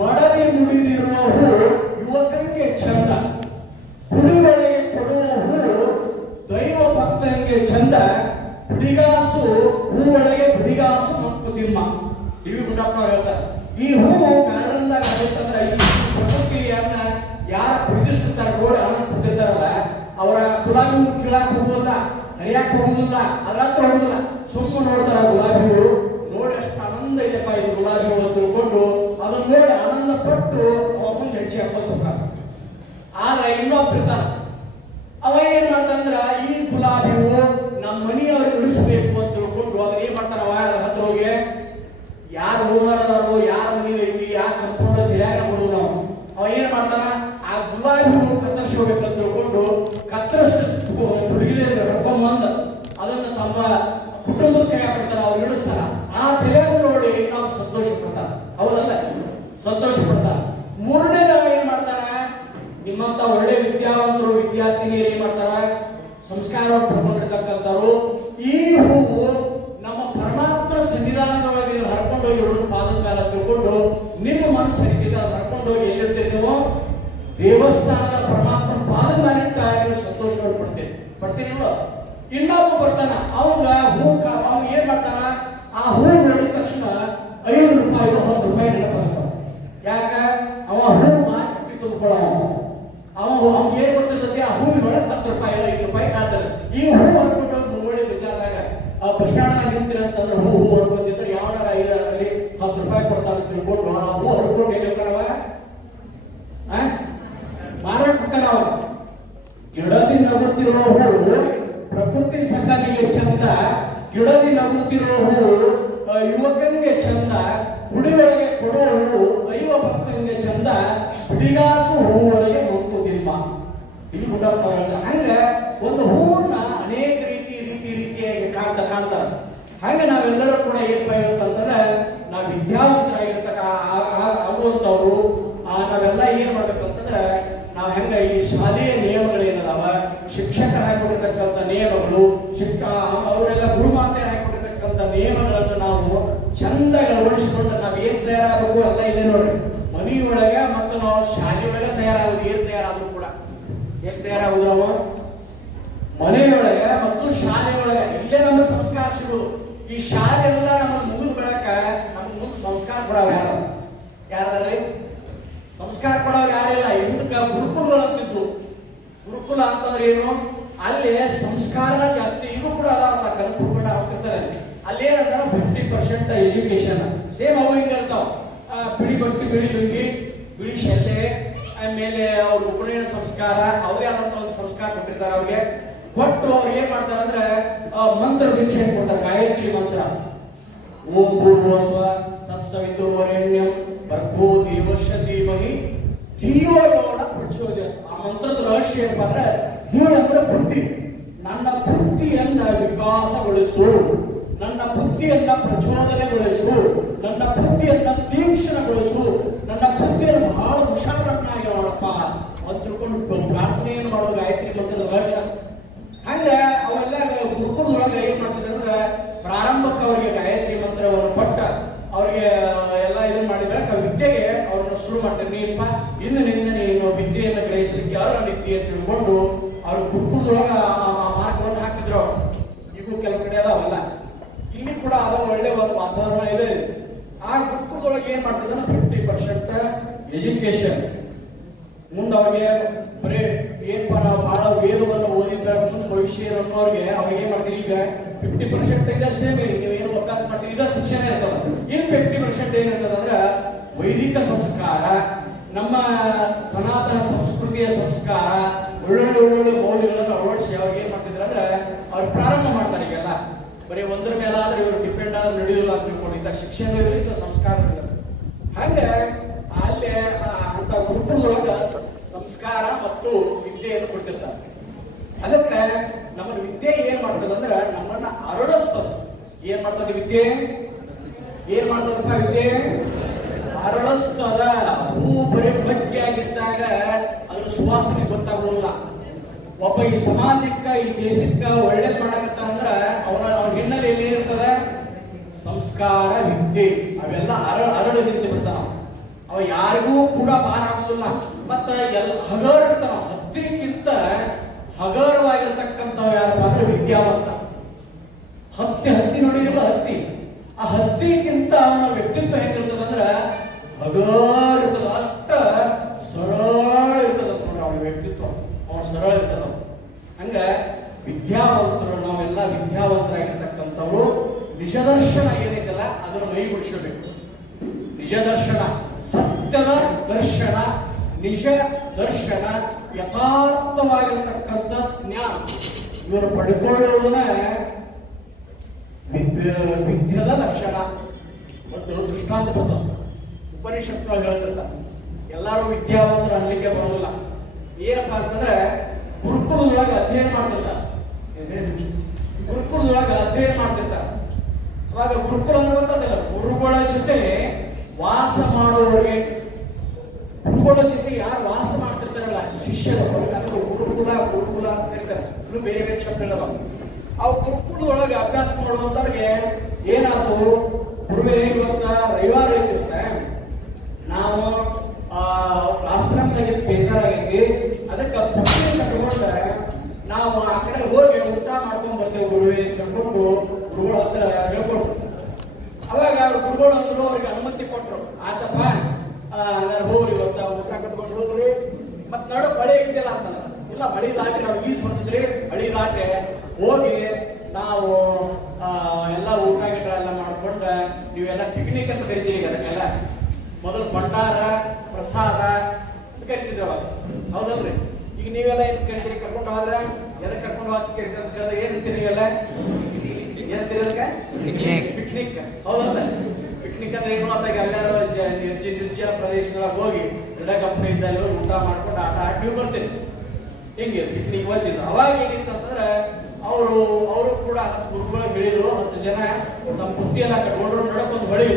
ಮಡದಿ ಮುಡಿದಿರುವ ಹೂ ಯುವಕನಿಗೆ ಚಂದ, ಗುಡಿ ಒಳಗೆ ಕೊಡುವ ಹೂ ದೈವ ಭಕ್ತನಿಗೆ ಚಂದ, ಬಿಡಿಗಾಸು ಹೂ ಒಳಗೆ ಬಿಡಿಗಾಸು ಮಂಕುತಿಮ್ಮ. ಡಿ ವಿ ಗುಂಡಪ್ಪ ಹೇಳ್ತಾರೆ, ಈ ಹೂ ಗಾರ್ಡನ್ದಾಗ ಆಗುತ್ತಂದ್ರೆ ಈ ಪ್ರಕೃತಿಯನ್ನ ಯಾರು ಪ್ರೀತಿಸುತ್ತಾರೆ ನೋಡಿ ಆನಂದ ಪಡ್ತಿರ್ತಾರಲ್ಲ, ಅವರ ಗುಲಾಬಿ ಹೂ ಕೀಳಾಕ್ ಹೋಗುದಿಲ್ಲ, ಹರಿಯಾಕ್ ಹೋಗುದಿಲ್ಲ, ಅದ್ರ ಹತ್ರ ಹೋಗುದಿಲ್ಲ, ಸುಮ್ಮನೆ ನೋಡ್ತಾರ ಗುಲಾಬಿ ಹೂ ನೋಡಿ ಅಷ್ಟು ಆನಂದ ಇದೆಪ್ಪ ಇದು ಗುಲಾಬಿ ಹೂ ಅಂತ ತಿಳ್ಕೊಂಡು ಅದನ್ನ ನೋಡಿ ಆನಂದ ಪಟ್ಟು ಮುಂದೆ ಹೆಜ್ಜೆ ಹಾಕೋದು ಹೋಗ್ತಾರೆ. ಆದ್ರೆ ಇನ್ನೊಬ್ರು ಇರ್ತಾರ, ಅವ ಏನ್ ಮಾಡ್ತಾನಂದ್ರ ಈ ಗುಲಾಬಿ ಹೂ ನಮ್ಮ ಮನೆಯವ್ರಿಗೆ ಉಳಿಸ್ಬೇಕು ಅಂತ ತಿಳ್ಕೊಂಡು ಅದನ್ನ ಏನ್ ಮಾಡ್ತಾನವ, ಅದ್ರ ಹತ್ರ ಹೋಗಿ ಯಾರು ಓನರ್ ಅದಾರೋ, ಯಾರ ಮನೆ ಐತಿ, ಯಾರ ಕಂಪೌಂಡ್ ತಿರ್ಯಾಗ ಬಿಡುದು ನಾವು. ಅವ ಏನ್ ಮಾಡ್ತಾನ, ಆ ಗುಲಾಬಿ ಹೂ ಕತ್ತರಿಸಿ ಹೋಗ್ಬೇಕಂತ ತಿಳ್ಕೊಂಡು ಕತ್ತರಿಸಿ ಹುಡುಗಿಲೆ ಹೊಡ್ಕೊಂಬಂದ ಅದನ್ನ ತಮ್ಮ ಕುಟುಂಬದ ಕೈ ಹಾಕ್ಬಿಡ್ತಾರ, ಅವ್ರು ಇಳಿಸ್ತಾರ. ಆ ತಿರ್ಯಾಗ ನೋಡಿ ನಾವು ಸಂತೋಷ ಪಡ್ತಾರ, ಹೌದಲ್ಲ? ಸಂತೋಷ ಪಡ್ತಾರ. ಮೂರನೇದವ ಏನ್ ಮಾಡ್ತಾರ, ನಿಮ್ಮಂತ ಒಳ್ಳೆ ವಿದ್ಯಾವಂತರು ವಿದ್ಯಾರ್ಥಿನಿಯರು ಏನ್ ಮಾಡ್ತಾರ, ಸಂಸ್ಕಾರವನ್ನು ಪಡ್ಕೊಂಡಿರ್ತಕ್ಕಂಥವ್ರು ಈ ಹೂವು ನಮ್ಮ ಪರಮಾತ್ಮ ಸನ್ನಿಧಾನದೊಳಗೆ ನೀವು ಹರ್ಕೊಂಡು ಹೋಗಿ ಹುಡುಗ ಪಾದದ ಮೇಲೆ ತಿಳ್ಕೊಂಡು ನಿಮ್ಮ ಮನಸ್ಸು ಹರಿತಿದೆ, ಅದು ಹರ್ಕೊಂಡು ಹೋಗಿ ಎಲ್ಲಿರ್ತೀರಿ ನೀವು, ದೇವಸ್ಥಾನದ ಪರಮಾತ್ಮ ಪಾದದ ಮೇಲೆ ನೀವು ಸಂತೋಷವನ್ನು ಪಡ್ತೀರಿ. ಇನ್ನೊಬ್ಬ ಬರ್ತಾನ, ಅವಾಗ ಹೂ ಅವ್ ಏನ್ ಮಾಡ್ತಾನ, ಆ ಹೂ ನೋಡಿದ ತಕ್ಷಣ 5 ರೂಪಾಯಿ 10 ರೂಪಾಯಿ ನೆನಪಾಗ್ತಾವ. ಯಾಕ? ಅವ ಹೂ ಮಾರ್ಕೆಟ್ ತುಂಬಿಕೊಳ್ಳ, ಅವ್ನಿಗೆ ಏನ್ ಗೊತ್ತಿರ್ತದೆ, ಆ ಹೂವಿನೊಳಗೆ 10 ರೂಪಾಯಿ 5 ರೂಪಾಯಿ ಕಾಣ್ತಾರೆ. ಈ ಹೂ ಹರ್ಕೊಂಡು ಮುಳುವಳಿ ವಿಚಾರದಾಗ ಬಸ್ ಸ್ಟ್ಯಾಂಡ್ ನಿಂತಿರ ಅಂತಂದ್ರೆ ಹೂ ಹರ್ಕೊಂಡಿದ್ರೆ ಯಾವ್ದಾರ 5 10 ರೂಪಾಯಿ ಕೊಡ್ತಾರೆ ತಿಳ್ಕೊಂಡು ಆ ಹೂ ಹರ್ಕೊಂಡು ಏನ್ ಹೇಳ್ತಾರವ, ಮಾರಾಟ ಮಾಡ್ತಾರವ. ಗಿಡದಿ ನಗುತ್ತಿರುವ ಹೂ ಪ್ರಕೃತಿ ಸಗನಿಗೆ ಚಂದ, ಗಿಡದಿ ನಗುತ್ತಿರುವ ಹೂ ಯುವಕನಿಗೆ ಚಂದ, ಗುಡಿಯೊಳಗೆ ಕೊಡುವ ಹೂ ದೈವ ಭಕ್ತನಿಗೆ ಚಂದ, ಬಿಡಿಗಾಸು ಹೂ ಒಳಗೆ ಮಂಕುತಿಮ್ಮ. ಇಲ್ಲಿ ಗುಂಡಪ್ಪ ಹಂಗ ಒಂದು ಹೂವನ್ನ ಅನೇಕ ರೀತಿಯಾಗಿ ಕಾಣ್ತಾರೆ. ಹಾಗೆ ನಾವೆಲ್ಲರೂ ಕೂಡ ಏನ್ ಅಂತಂದ್ರೆ, ನಾವು ವಿದ್ಯಾವಂತರಾಗಿರ್ತಕ್ಕ ಆಗುವಂತವ್ರು ನಾವೆಲ್ಲ ಏನ್ ಮಾಡ್ಬೇಕಂತಂದ್ರೆ, ನಾವು ಹೆಂಗ ಈ ಶಾಲೆಯ ನಿಯಮಗಳೇನದಾವ, ಶಿಕ್ಷಕರು ಹಾಕಿಕೊಟ್ಟಿರ್ತಕ್ಕಂಥ ನಿಯಮಗಳು, ಅವರೆಲ್ಲ ಗುರುಮಾತೆಯರು ಹಾಕಿಕೊಟ್ಟಿರ್ತಕ್ಕಂಥ ನಿಯಮಗಳನ್ನು ನಾವು ಚಂದ ಅಳವಡಿಸಿಕೊಂಡು ನಾವು ಏನ್ ತಯಾರಾಗಬೇಕು ಎಲ್ಲ ಇಲ್ಲೇ ನೋಡ್ರಿ, ಮನೆಯೊಳಗೆ ಮತ್ತು ನಾವು ಶಾಲೆಯೊಳಗೆ ತಯಾರಾಗುದು. ಏನ್ ತಯಾರಾದ್ರು ಕೂಡ ಏನ್ ತಯಾರಾಗುದು, ನಾವು ಮನೆಯೊಳಗೆ ಮತ್ತು ಶಾಲೆಯೊಳಗೆ ಇಲ್ಲೇ ನಮ್ಮ ಸಂಸ್ಕಾರ ಸಿಗುದು. ಈ ಶಾಲೆ ಎಲ್ಲ ನಮಗೆ ಮುಗಿದ ಬೆಳಕ ನಮ್ಗೆ ಮುಂದೆ ಸಂಸ್ಕಾರ ಕೊಡೋರು ಯಾರದ್ರಿ? ಸಂಸ್ಕಾರ ಕೊಡೋರು ಯಾರಿಲ್ಲ. ಹಿಂದಕ್ಕೆ ಗುರುಕುಲಗಳು ಅಂತಿದ್ದು, ಗುರುಕುಲ ಅಂತಂದ್ರೆ ಏನು, ಅಲ್ಲಿ ಸಂಸ್ಕಾರನ ಜಾಸ್ತಿ. ಇದು ಕೂಡ ಅದಾವ ಕಲ್ಪುರ್ಕೊಂಡ ಹೋಗ್ತಿರ್ತಾರೆ. ಅಲ್ಲೇನಂತಾರ 50% ಎಜುಕೇಶನ್ ಸೇಮ್ ಅವು ಹಿಂಗ ಇರ್ತಾವ. ಬಿಳಿ ಬಟ್ಟೆ, ಬಿಳಿ ಲುಂಗಿ, ಬಿಳಿ ಶೆಲ್ಲೆ, ಆಮೇಲೆ ಅವ್ರ ಉಪನಯನ ಸಂಸ್ಕಾರ, ಅವ್ರೇ ಆದಂತ ಒಂದು ಸಂಸ್ಕಾರ ಕೊಟ್ಟಿರ್ತಾರೆ ಅವ್ರಿಗೆ. ಒಟ್ಟು ಅವ್ರು ಏನ್ ಮಾಡ್ತಾರ ಅಂದ್ರೆ ಮಂತ್ರ ದೀಕ್ಷೆ ಕೊಡ್ತಾರೆ, ಗಾಯತ್ರಿ ಮಂತ್ರ. ಓಂ ಭೂರ್ಭುವಸ್ವ ತತ್ಸವಿತುರ್ವರೆಣ್ಯಂ ಭರ್ಗೋ ದೇವಸ್ಯ ಧೀಮಹಿ ಧಿಯೋ ಯೋನ ಪ್ರಚೋದಯಾತ್. ಆ ಮಂತ್ರದ ರಹಸ್ಯ ಏನಪ್ಪ ಅಂದ್ರೆ, ಧಿಯೋ ಅಂದ್ರೆ ಬುದ್ಧಿ. ನನ್ನ ಬುದ್ಧಿಯನ್ನ ವಿಕಾಸಗೊಳಿಸು, ನನ್ನ ಬುದ್ಧಿಯನ್ನ ಪ್ರಚೋದನೆಗೊಳಿಸು, ನನ್ನ ಬುದ್ಧಿಯನ್ನ ತೀಕ್ಷ್ಣಗೊಳಿಸು, ನನ್ನ ಬುದ್ಧಿಯನ್ನು ಬಹಳ ಹುಷಾರನ್ನಾಗಿ ಮಾಡಪ್ಪ ಅಂತ ತಿಳ್ಕೊಂಡು ಪ್ರಾರ್ಥನೆಯನ್ನು ಮಾಡುವ ಗಾಯತ್ರಿ ಮಂತ್ರದ ರಹಸ್ಯ. ಹಂಗ ಅವೆಲ್ಲ ಗುರುಕುಲದೊಳಗೆ ಏನ್ ಮಾಡ್ತಿದ್ರೆ, ಪ್ರಾರಂಭಕ್ಕೆ ಅವರಿಗೆ ಗಾಯತ್ರಿ ಮಂತ್ರವನ್ನು ಕೊಟ್ಟ ಅವ್ರಿಗೆ ಎಲ್ಲ ಇದನ್ನ ಮಾಡಿದ್ರೆ ವಿದ್ಯೆಗೆ ಅವ್ರನ್ನ ಶುರು ಮಾಡ್ತಾರೆ. ನೀನಪ್ಪ ಇಂದಿನಿಂದ ನೀನು ವಿದ್ಯೆಯನ್ನು ಗ್ರಹಿಸಲಿಕ್ಕೆ ಅವರ ವಿದ್ಯೆ ಅಂತ ತಿಳ್ಕೊಂಡು ಅವ್ರ ಗುರುಕುಲದೊಳಗ ಮಾರ್ಗವನ್ನು ಹಾಕಿದ್ರು. ಈಗೂ ಕೆಲವು ಕಡೆ ಅದಾವಲ್ಲ, ಇಲ್ಲಿ ಕೂಡ ಅದ ಒಳ್ಳೆ ಒಂದು ವಾತಾವರಣ ಇದೆ. ಆ ಗುರುಕುಲದೊಳಗೆ ಏನ್ ಮಾಡ್ತಿದ್ರೆ 50% ಎಜುಕೇಶನ್. ಮುಂದೆ ಅವ್ರಿಗೆ ಬರೀ ಏನಪ್ಪ ನಾವು ಬಹಳ ವೇದವನ್ನು ಓದಿದ್ರೆ ಮುಂದೆ ಭವಿಷ್ಯ ಅನ್ನೋರಿಗೆ ಅವ್ರಿಗೆ ಏನ್ ಮಾಡ್ತೀವಿ, ಈಗ 50% ಇದೆ ಸೇಮ್, ನೀವೇನು ಅಭ್ಯಾಸ ಮಾಡ್ತೀವಿ ಇದ ಶಿಕ್ಷಣ ಇರ್ತದ. ಇನ್ನು 50% ಏನಿರ್ತದ ಅಂದ್ರೆ ವೈದಿಕ ಸಂಸ್ಕಾರ, ನಮ್ಮ ಸನಾತನ ಸಂಸ್ಕೃತಿಯ ಸಂಸ್ಕಾರ, ಒಳ್ಳೊಳ್ಳೆ ಮೌಲ್ಯಗಳನ್ನು ಅಳವಡಿಸಿ ಅವ್ರಿಗೆ ಏನ್ ಮಾಡ್ತಿದ್ರು ಅಂದ್ರೆ ಅವ್ರು ಪ್ರಾರಂಭ ಮಾಡ್ತಾರೆ. ಈಗೆಲ್ಲ ಬರೀ ಒಂದ್ರ ಮೇಲಾದ್ರೆ ಇವ್ರು ಡಿಪೆಂಡ್ ಆದ್ರೆ ನಡೆಯೋದಿಲ್ಲ ಅಂತ ತಿಳ್ಕೊಂಡಿದ್ದ ಶಿಕ್ಷಣ ಇರಲಿ ಸಂಸ್ಕಾರ ಇರಲಿ. ಹಂಗೆ ಅಲ್ಲಿ ಅಂತ ಗುರುಕುಲದೊಳಗ ಸಂಸ್ಕಾರ ಮತ್ತು ವಿದ್ಯೆಯನ್ನು ಕೊಡ್ತಿರ್ತಾರೆ. ಅದಕ್ಕೆ ನಮ್ಮ ವಿದ್ಯೆ ಏನ್ ಮಾಡ್ತದೆ ಅಂದ್ರೆ ನಮ್ಮನ್ನ ಅರಳಿಸ್ತದೆ. ಏನ್ ಮಾಡ್ತದೆ ವಿದ್ಯೆ? ಏನ್ ಮಾಡ್ತದಪ್ಪ ವಿದ್ಯೆ? ಅರಳಿಸ್ತದ. ಹೂ ಬರೀ ಬಗ್ಗೆ ಆಗಿದ್ದಾಗ ಅದ್ರ ಸುವಾಸನೆ ಗೊತ್ತಾಗೋಲ್ಲ. ಒಬ್ಬ ಈ ಸಮಾಜಕ್ಕ ಈ ದೇಶಕ್ಕ ಒಳ್ಳೇದ್ ಮಾಡಕತ್ತ ಅಂದ್ರ ಅವನ ಹಿನ್ನೆಲೆ ಏನಿರ್ತದ? ಸಂಸ್ಕಾರ, ವಿದ್ಯೆ ಅವೆಲ್ಲ ಅರಳು ನಿಂತು ಬಿಡ್ತಾನ. ಅವ ಯಾರಿಗೂ ಕೂಡ ಭಾರ ಆಗುದಿಲ್ಲ. ಮತ್ತ ಹಗರ ಇರ್ತಾನ. ಹತ್ತಿಕ್ಕಿಂತ ಹಗರವಾಗಿರ್ತಕ್ಕಂಥವ ಯಾರಪ್ಪ ಅಂದ್ರೆ ವಿದ್ಯಾವಂತ. ಹತ್ತಿ ನೋಡಿರಲ್ಲ, ಹತ್ತಿ. ಆ ಹತ್ತಿಕ್ಕಿಂತ ಅವನ ವ್ಯಕ್ತಿತ್ವ ಹೆಂಗಿರ್ತದಂದ್ರ ಹಗರ ಇರ್ತದ. ಅಷ್ಟ ಸರಳ ಇರ್ತದ ನೋಡ್ರಿ ಅವನ ವ್ಯಕ್ತಿತ್ವ. ಅವನ ಸರಳ ಇರ್ತದ. ಹಂಗ ವಿದ್ಯಾವಂತರು, ನಾವೆಲ್ಲ ವಿದ್ಯಾವಂತರಾಗಿರ್ತಕ್ಕಂಥವ್ರು ನಿಜದರ್ಶನ ಏನೈತಲ್ಲ ಅದನ್ನು ಮೈಗೂಡಿಸಬೇಕು. ನಿಜದರ್ಶನ, ಸತ್ಯದ ದರ್ಶನ, ನಿಜ ದರ್ಶನ, ಯಥಾರ್ಥವಾಗಿರ್ತಕ್ಕಂಥ ಜ್ಞಾನ ಇವರು ಪಡ್ಕೊಳ್ಳೋದನ್ನ ವಿದ್ಯದ ಲಕ್ಷಣ. ಒಂದು ದೃಷ್ಟಾಂತ ಬರ್ತದೆ, ಉಪನಿಷತ್ತು ಹೇಳ್ತಿರ್ತಾರೆ. ಎಲ್ಲರೂ ವಿದ್ಯಾವಂತರು ಅನ್ಲಿಕ್ಕೆ ಬರೋದಿಲ್ಲ. ಏನಪ್ಪಾ ಅಂತಂದ್ರೆ ಗುರುಕುಲದೊಳಗೆ ಅಧ್ಯಯನ ಮಾಡ್ತಿರ್ತಾರೆ. ಗುರುಕುಲದೊಳಗೆ ಅಧ್ಯಯನ ಮಾಡ್ತಿರ್ತಾರೆ. ಅವಾಗ ಗುರುಕುಲ ಅಂದ್ರೆ ಗೊತ್ತದಿಲ್ಲ. ಗುರುಗಳ ಜೊತೆ ವಾಸ ಮಾಡುವವರಿಗೆ, ಗುರುಗಳ ಜೊತೆ ಯಾರು ವಾಸ ಮಾಡ್ತಿರ್ತಾರಲ್ಲ ಶಿಷ್ಯರು, ಗುರುಕುಲ ಅಂತ ಕರೀತಾರೆ. ಇನ್ನು ಬೇರೆ ಬೇರೆ ಶಬ್ದಗಳವ. ಆ ಗುರುಕುಲದೊಳಗೆ ಅಭ್ಯಾಸ ಮಾಡುವಂತವ್ರಿಗೆ ಏನಾದ್ರು, ಗುರುವೇ ಇವತ್ತ ರವಿವಾರ ಇರುತ್ತೆ, ನಾವು ಆಶ್ರಮದಾಗ ಬೇಜಾರಾಗೈತಿ, ಅದಕ್ಕೆ ಪಕ್ಷಿ ಕಟ್ಕೊಂಡ ನಾವು ಆ ಕಡೆ ಹೋಗಿ ಊಟ ಮಾಡ್ಕೊಂಡ್ ಬರ್ತೇವೆ ಗುರುವೇ ಕಟ್ಕೊಂಡು ಗುರುಗಳ ಹತ್ರ ಹೇಳ್ಕೊಟ್ರು. ಅವಾಗ ಅವ್ರು ಗುರುಗಳು ಅಂದ್ರು, ಅವ್ರಿಗೆ ಅನುಮತಿ ಕೊಟ್ರು. ಆತಪ್ಪ ಹೋಗ್ರಿ ಇವತ್ತ ಊಟ ಕಟ್ಕೊಂಡು ಹೋಗ್ರಿ. ಮತ್ ನಡು ಮಳೆ ಇದ್ದಿಲ್ಲ ಅಂತ. ಇಲ್ಲ, ಮಳಿ ದಾಟಿ ನಾವು ಈಸ್ ಬರ್ತಿದ್ರಿ, ಮಳಿ ದಾಟಿ ಹೋಗಿ ನಾವು ಎಲ್ಲ ಊಟ ಗಿಟ ಎಲ್ಲ ಮಾಡ್ಕೊಂಡ ನೀವೆಲ್ಲ ಪಿಕ್ನಿಕ್ ಅಂತ ಕರಿತೀವಿ. ಈಗ ಅದಕ್ಕೆಲ್ಲ ಮೊದಲು ಭಂಡಾರ ಪ್ರಸಾದ ಅಂತ ಕರಿತಿದ್ದೇವ, ಹೌದಲ್ರಿ? ಈಗ ನೀವೆಲ್ಲ ಏನ್ ಕರಿತೀರಿ? ಕರ್ಕೊಂಡು ಹೋದ್ರೆ ಎದಕ್ಕೆ ಕರ್ಕೊಂಡು ಹೋಗ್ತೀರಿ? ಏನಂತೀರಿ ನೀವೆಲ್ಲ? ಏನಂತೀರಿ ಅದಕ್ಕೆ? ಪಿಕ್ನಿಕ್, ಹೌದಲ್ಲ? ಪಿಕ್ನಿಕ್ ಅಂದ್ರೆ ಏನು? ಅದಾಗ ಎಲ್ಲರೂ ನಿರ್ಜನ ಪ್ರದೇಶದೊಳಗೆ ಹೋಗಿ ಗಿಡ ಗಪ್ಪೆ ಇದ್ದಲ್ಲಿ ಊಟ ಮಾಡ್ಕೊಂಡು ಆಟ ಆಡಿ ಬರ್ತೀರಿ. ಹಿಂಗೆ ಪಿಕ್ನಿಕ್ ಬಂದಿದ್ದು. ಅವಾಗ ಏನಿತ್ತಂತಂದ್ರೆ ಅವರು ಕೂಡ ಗುರುಗಳು ಹೇಳಿದ್ರು, 10 ಜನ ನಮ್ಮ ಬುದ್ಧಿ ಎಲ್ಲ ಕಟ್ಕೊಂಡ್ರು. ನಡಕೊಂದು ಹೊಳಿ,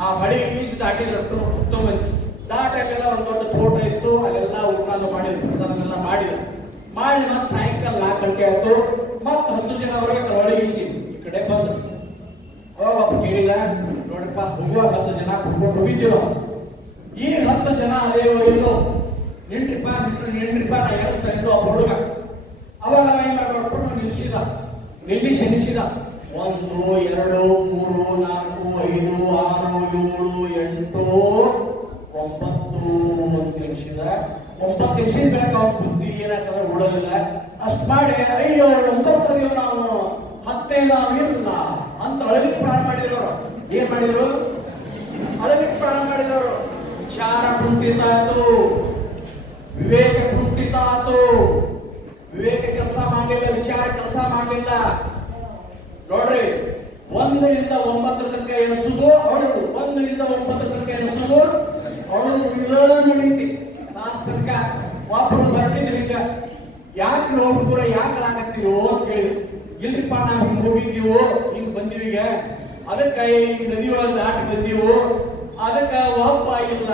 ಆ ಹೊಳಿ ಈಜು ದಾಟಿದ್ರು. ಮಂದಿ ದಾಟಲ್ಲೆಲ್ಲ ಒಂದು ದೊಡ್ಡ ತೋಟ ಇತ್ತು, ಅಲ್ಲೆಲ್ಲ ಊಟ ಮಾಡಿದ್ರು, ಪ್ರಸಾದನೆಲ್ಲ ಮಾಡಿದ್ರು. ಮಾಡಿ ಮತ್ತೆ ಸಾಯಂಕಾಲ 4 ಗಂಟೆ ಆಯ್ತು. ಮತ್ತೆ 10 ಜನ ಹೊರಗೆ ಹೊಳಿ ಈಜಿ ಈ ಕಡೆ ಬಂದ್ರು. ಅವಾಗ ಒಬ್ಬ ಕೇಳಿದ, ನೋಡಪ್ಪ ಹೋಗುವಾಗ 10 ಜನ ಕುಟ್ಕೊಂಡು ಹೋಗಿದ್ದೀವ, ಈ 10 ಜನ ಅದೇವೋ ಇಲ್ಲೋ, ನಿಂಟ್ರಿಪ್ಪ ನಾ ಏರಿಸ್ತಾನೆ ಒಬ್ಬ ಹುಡುಗ. ಅವಾಗ ನಾವೇನ್ ಮಾಡ್ಕೊಂಡು ನಿಲ್ಲಿಸಿ ಎನಿಸಿದ. 1 2 3 4 5 6 7 8 9 ಅಂತ ಎನಿಸಿದ. 9 ಎನಿಸಿದ ಬೆಳಕ ಅವನ ಬುದ್ಧಿ ಏನಾಗ್ತದೆ ಓಡಲಿಲ್ಲ. ಅಷ್ಟ್ ಮಾಡಿ ಅಯ್ಯೋ 9 ನಾವು 10 ನಾವು ಇಲ್ಲ ಅಂತ ಅಳಲಿಕ್ಕೆ ಪ್ರಾಣ ಮಾಡಿರೋರು. ಏನ್ ಮಾಡಿದ್ರು? ಅಳಲಿಕ್ಕೆ ಪ್ರಾಣ ಮಾಡಿರೋರು. ವಿಚಾರ ಕುಂಠಿತ ಆಯ್ತು, ವಿವೇಕ ಕುಂಠಿತ ಆಯ್ತು. ವಿವೇಕ ಕೆಲಸ ಮಾಡಲಿಲ್ಲ, ವಿಚಾರ ಕೆಲಸ ಮಾಡಲಿಲ್ಲ. ನೋಡ್ರಿ, 1 ರಿಂದ 9 ತನಕ ಎನಿಸುದು ಅವಳು, 1 ರಿಂದ 9 ತನಕ ಎನಿಸುದು ಅವಳು. ಇದೆಲ್ಲ ನಡೀತಿ ಲಾಸ್ಟ್ ತನಕ. ಒಬ್ಬರು ಹೊರಟಿದ್ರಿ, ಈಗ ಯಾಕೆ ನೋಡ್ಕೂರ ಯಾಕೆ ಆಗತ್ತೀವೋ ಅಂತ ಕೇಳಿ, ಇಲ್ರಿಪ್ಪ ನಾವು ಹಿಂಗ್ ಹೋಗಿದ್ದೀವೋ, ಹಿಂಗ್ ಬಂದಿವೀಗ, ಅದಕ್ಕೆ ಈ ನದಿಯೊಳಗೆ ದಾಟಿ ಬಂದೀವೋ, ಅದಕ್ಕೆ ಒಬ್ಬ ಇಲ್ಲ,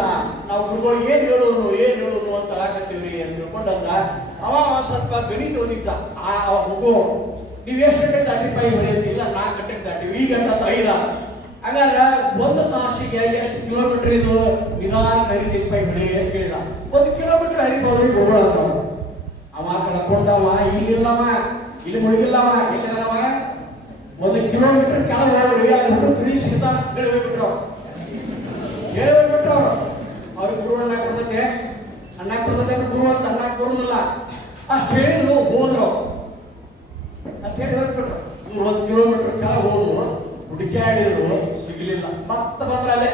ನಾವು ಗುರುಗಳು ಏನ್ ಹೇಳೋನು ಅಂತ ಆಗತ್ತೀವ್ರಿ ಅಂತ ತಿಳ್ಕೊಂಡಂದ. ಅವ ಸ್ವಲ್ಪ ಗಣಿತ ಓದಿದ್ದ. ಆ ಮಗು, ನೀವ್ ಎಷ್ಟು ಗಂಟೆಗೆ ದಾಟಿಪ್ಪ ಈ ಹೊಡೆಯುತ್ತಿಲ್ಲ? 4 ಗಂಟೆಗೆ ದಾಟಿವಿ, ಈಗ 5. ಹಾಗಾದ್ರೆ 1 ತಾಸಿಗೆ ಎಷ್ಟು ಕಿಲೋಮೀಟರ್ ಇದು ನಿಧಾನ ಹರಿತಿಪ್ಪ ಈ ಹೊಡೆ ಅಂತ ಕೇಳಿದ. 1 ಕಿಲೋಮೀಟರ್ ಹರಿಬಹುದು ಗುರುಗಳು ಅಂತ. ಅವ ಕಳ್ಕೊಂಡವ, ಇಲ್ಲಿಲ್ಲವ, ಇಲ್ಲಿ ಮುಳುಗಿಲ್ಲವ, ಇಲ್ಲವ 1 ಕಿಲೋಮೀಟರ್ ಕೆಳಗೆ ಹೋಗ್ರಿ, ಅಲ್ಲಿ ಹುಡುಗ ಸಿಗ್ತಾ ಹೇಳಿಬಿಟ್ರು. ಅವ್ರಿಗೆ ಗುರು ಅಣ್ಣಾಕ್ ಬರ್ತೈತೆ, ಗುರು ಅಂತ ಅಣ್ಣಾಕ್ ಬರುದಿಲ್ಲ. ಅಷ್ಟು ಹೇಳಿದ್ರು, ಹೋದ್ರು. ಅಷ್ಟು ಹೇಳಿ ಹೋಗ್ಬಿಟ್ರು. 1 ಕಿಲೋಮೀಟರ್ ಕೆಳಗೆ ಹೋದ್ರು, ಹುಡುಕಾಡಿದ್ರು, ಸಿಗಲಿಲ್ಲ. ಮತ್ತೆ ಬಂದ್ರೆ ಅಲ್ಲೇ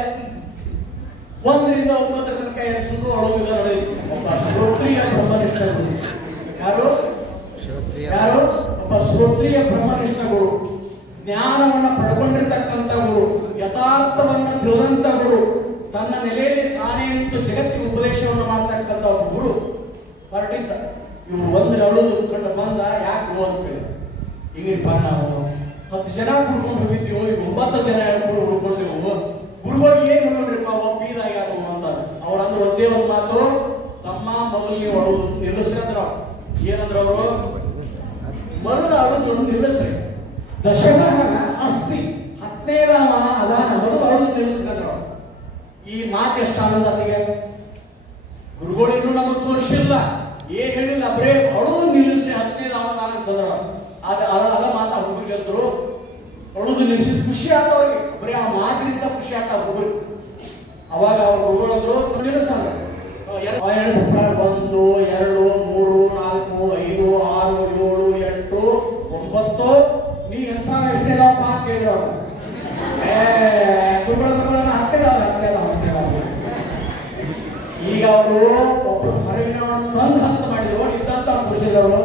1 ರಿಂದ 9 ತನಕ ಎನಿಸುದು ಅಳುವುದ ನೋಡಿ. ಒಬ್ಬ ಶ್ರೋತ್ರಿಯ ಬ್ರಹ್ಮನಿಷ್ಠ ಗುರು. ಯಾರು? ಒಬ್ಬ ಶ್ರೋತ್ರಿಯ ಬ್ರಹ್ಮನಿಷ್ಠ ಗುರು. ಜ್ಞಾನವನ್ನು ಪಡ್ಕೊಂಡಿರ್ತಕ್ಕಂಥ ಗುರು, ಯಥಾರ್ಥವನ್ನ ತಿಳಿದಂತ ಗುರು, ತನ್ನ ನೆಲೆಯಲ್ಲಿ ತಾನೇ ನಿಂತು ಜಗತ್ತಿಗೆ ಉಪದೇಶವನ್ನು ಮಾಡ್ತಕ್ಕಂಥ ಒಬ್ಬ ಗುರು ಹೊರಟಿದ್ದ. ಇವು 1 ಅಳುದು ಕಂಡು ಬಂದ, ಯಾಕೆ ಗೋ ಅಂತ ಹೇಳಿ, ಹಿಂಗಿಪ್ಪ ನಾವು 10 ಜನ ಕುಡ್ಕೊಂಡು ಹೋಗಿದ್ದೀವೋ, ಈಗ 9 ಜನ ಹುಡ್ಕೊಂಡೇವು. ಗುರುಗಳು ಏನ್ ಹೇಳೋಡ್ರಿಪ್ಪ ಒಪ್ಪಿದಾಗ ಅಂತಾರೆ. ಅವ್ರಂದ್ರೆ ಒಂದೇ ಒಂದು ಮಾತು, ತಮ್ಮ ಮೊದಲು ನೀವು ಅಳೋದು ನಿಲ್ಲಿಸ್ರಂದ್ರ. ಏನಂದ್ರ ಅವರು, ಮೊದಲು ಅಳೋದು ನಿಲ್ಲಿಸ್ರಿ. ದಶಮ ಅಸ್ತಿ, 10ನೇದವ ಅದಾನ, ಮೊದಲು ಅಳೋದು ನಿಲ್ಲಿಸ್ರಂದ್ರ. ಈ ಮಾತು ಎಷ್ಟು ಆನಂದ ಅತಿಗೆ. ಗುರುಗಳು ಇನ್ನೂ ನಮಗೆ ತೋರಿಸಿಲ್ಲ, ಏನ್ ಹೇಳಿಲ್ಲ, ಬರೇ ಅಳೋದು ನಿಲ್ಲಿಸ್ರಿ 10ನೇದವ ಅಂತಂದ್ರ. ಅದ ಮಾತು ಹುಡುಗರಿಗೆ ಅಂದ್ರು. ಅಳುದು ನಿಲ್ಲಿಸಿದ ಖುಷಿ ಆಗ್ತವ್ರಿಗೆ, ಬರೀ ಆ ಮಾತಿನಿಂದ ಖುಷಿ ಆಗ್ತಾವ ಹುಡುಗರು. ಅವಾಗ ಅವ್ರ ಹುಡುಗರು ಅಂದ್ರು ನಿಲ್ಲಿಸ್ತಾರ. 1 2 3 4 5 6 7 8 9 ನೀ ಎನ್ಸಾವ ಎಷ್ಟೇದಾವಪ್ಪ ಅಂತ ಕೇಳಿದ್ರು ಅವ್ರು. ಈಗ ಅವರು ಒಬ್ಬರು ಹೊರಗಿನ ತಂದು ಹಂತ ಮಾಡಿದ್ರು, ಇದ್ದಂತ ತೋರಿಸಿದವರು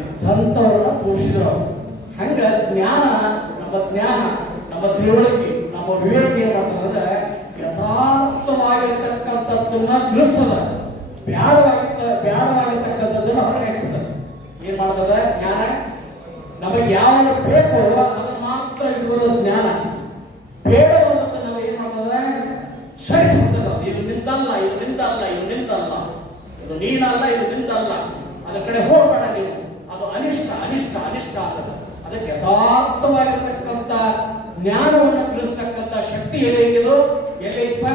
ಇದ್ದಂತವ್ರನ್ನ ತೋರಿಸಿದ್ರು. ಹಂಗ ಜ್ಞಾನ, ನಮ್ಮ ತಿಳುವಳಿಕೆ, ನಮ್ಮ ವಿವೇಕ ಏನ್ ಮಾಡ್ತದಂದ್ರೆ ಯಥಾರ್ಥವಾಗಿರ್ತಕ್ಕಂಥದ್ದನ್ನ ತಿಳಿಸ್ತದ, ಬ್ಯಾಡವಾಗಿರ್ತಕ್ಕಂಥದ್ದನ್ನ ಹೊರಗೆ ಹಾಕ್ಬಿಡ್ತದೆ. ಏನ್ ಮಾಡ್ತದ ಜ್ಞಾನ? ನಮಗೆ ಯಾವಾಗ ಬೇಕೋ ಅದನ್ನ ಮಾತ್ರ ಇಡುವುದು ಜ್ಞಾನ. ಬೇಡವಾದತ್ತ ನಾವು ಏನ್ ಮಾಡ್ತದ ಸರಿಸಿಬಿಡ್ತದ. ಇದು ನಿಂದಲ್ಲ, ಇದು ನಿಂದಲ್ಲ, ಇದು ನಿಂದಲ್ಲ, ಇದು ನೀನಲ್ಲ, ಇದು ನಿಂದಲ್ಲ, ಅದ್ರ ಕಡೆ ಹೋಗ್ಬೇಡ ನೀವು, ಅದು ಅನಿಷ್ಟ ಅನಿಷ್ಟ ಅನಿಷ್ಟ ಆಗ್ತದೆ. ಅದಕ್ಕೆ ಯಥಾರ್ಥವಾಗಿರ್ತಕ್ಕಂಥ ಜ್ಞಾನವನ್ನು ತಿಳಿಸ್ತಕ್ಕಂಥ ಶಕ್ತಿ ಎಲ್ಲೈತಿದು, ಎಲ್ಲೈತಪ್ಪ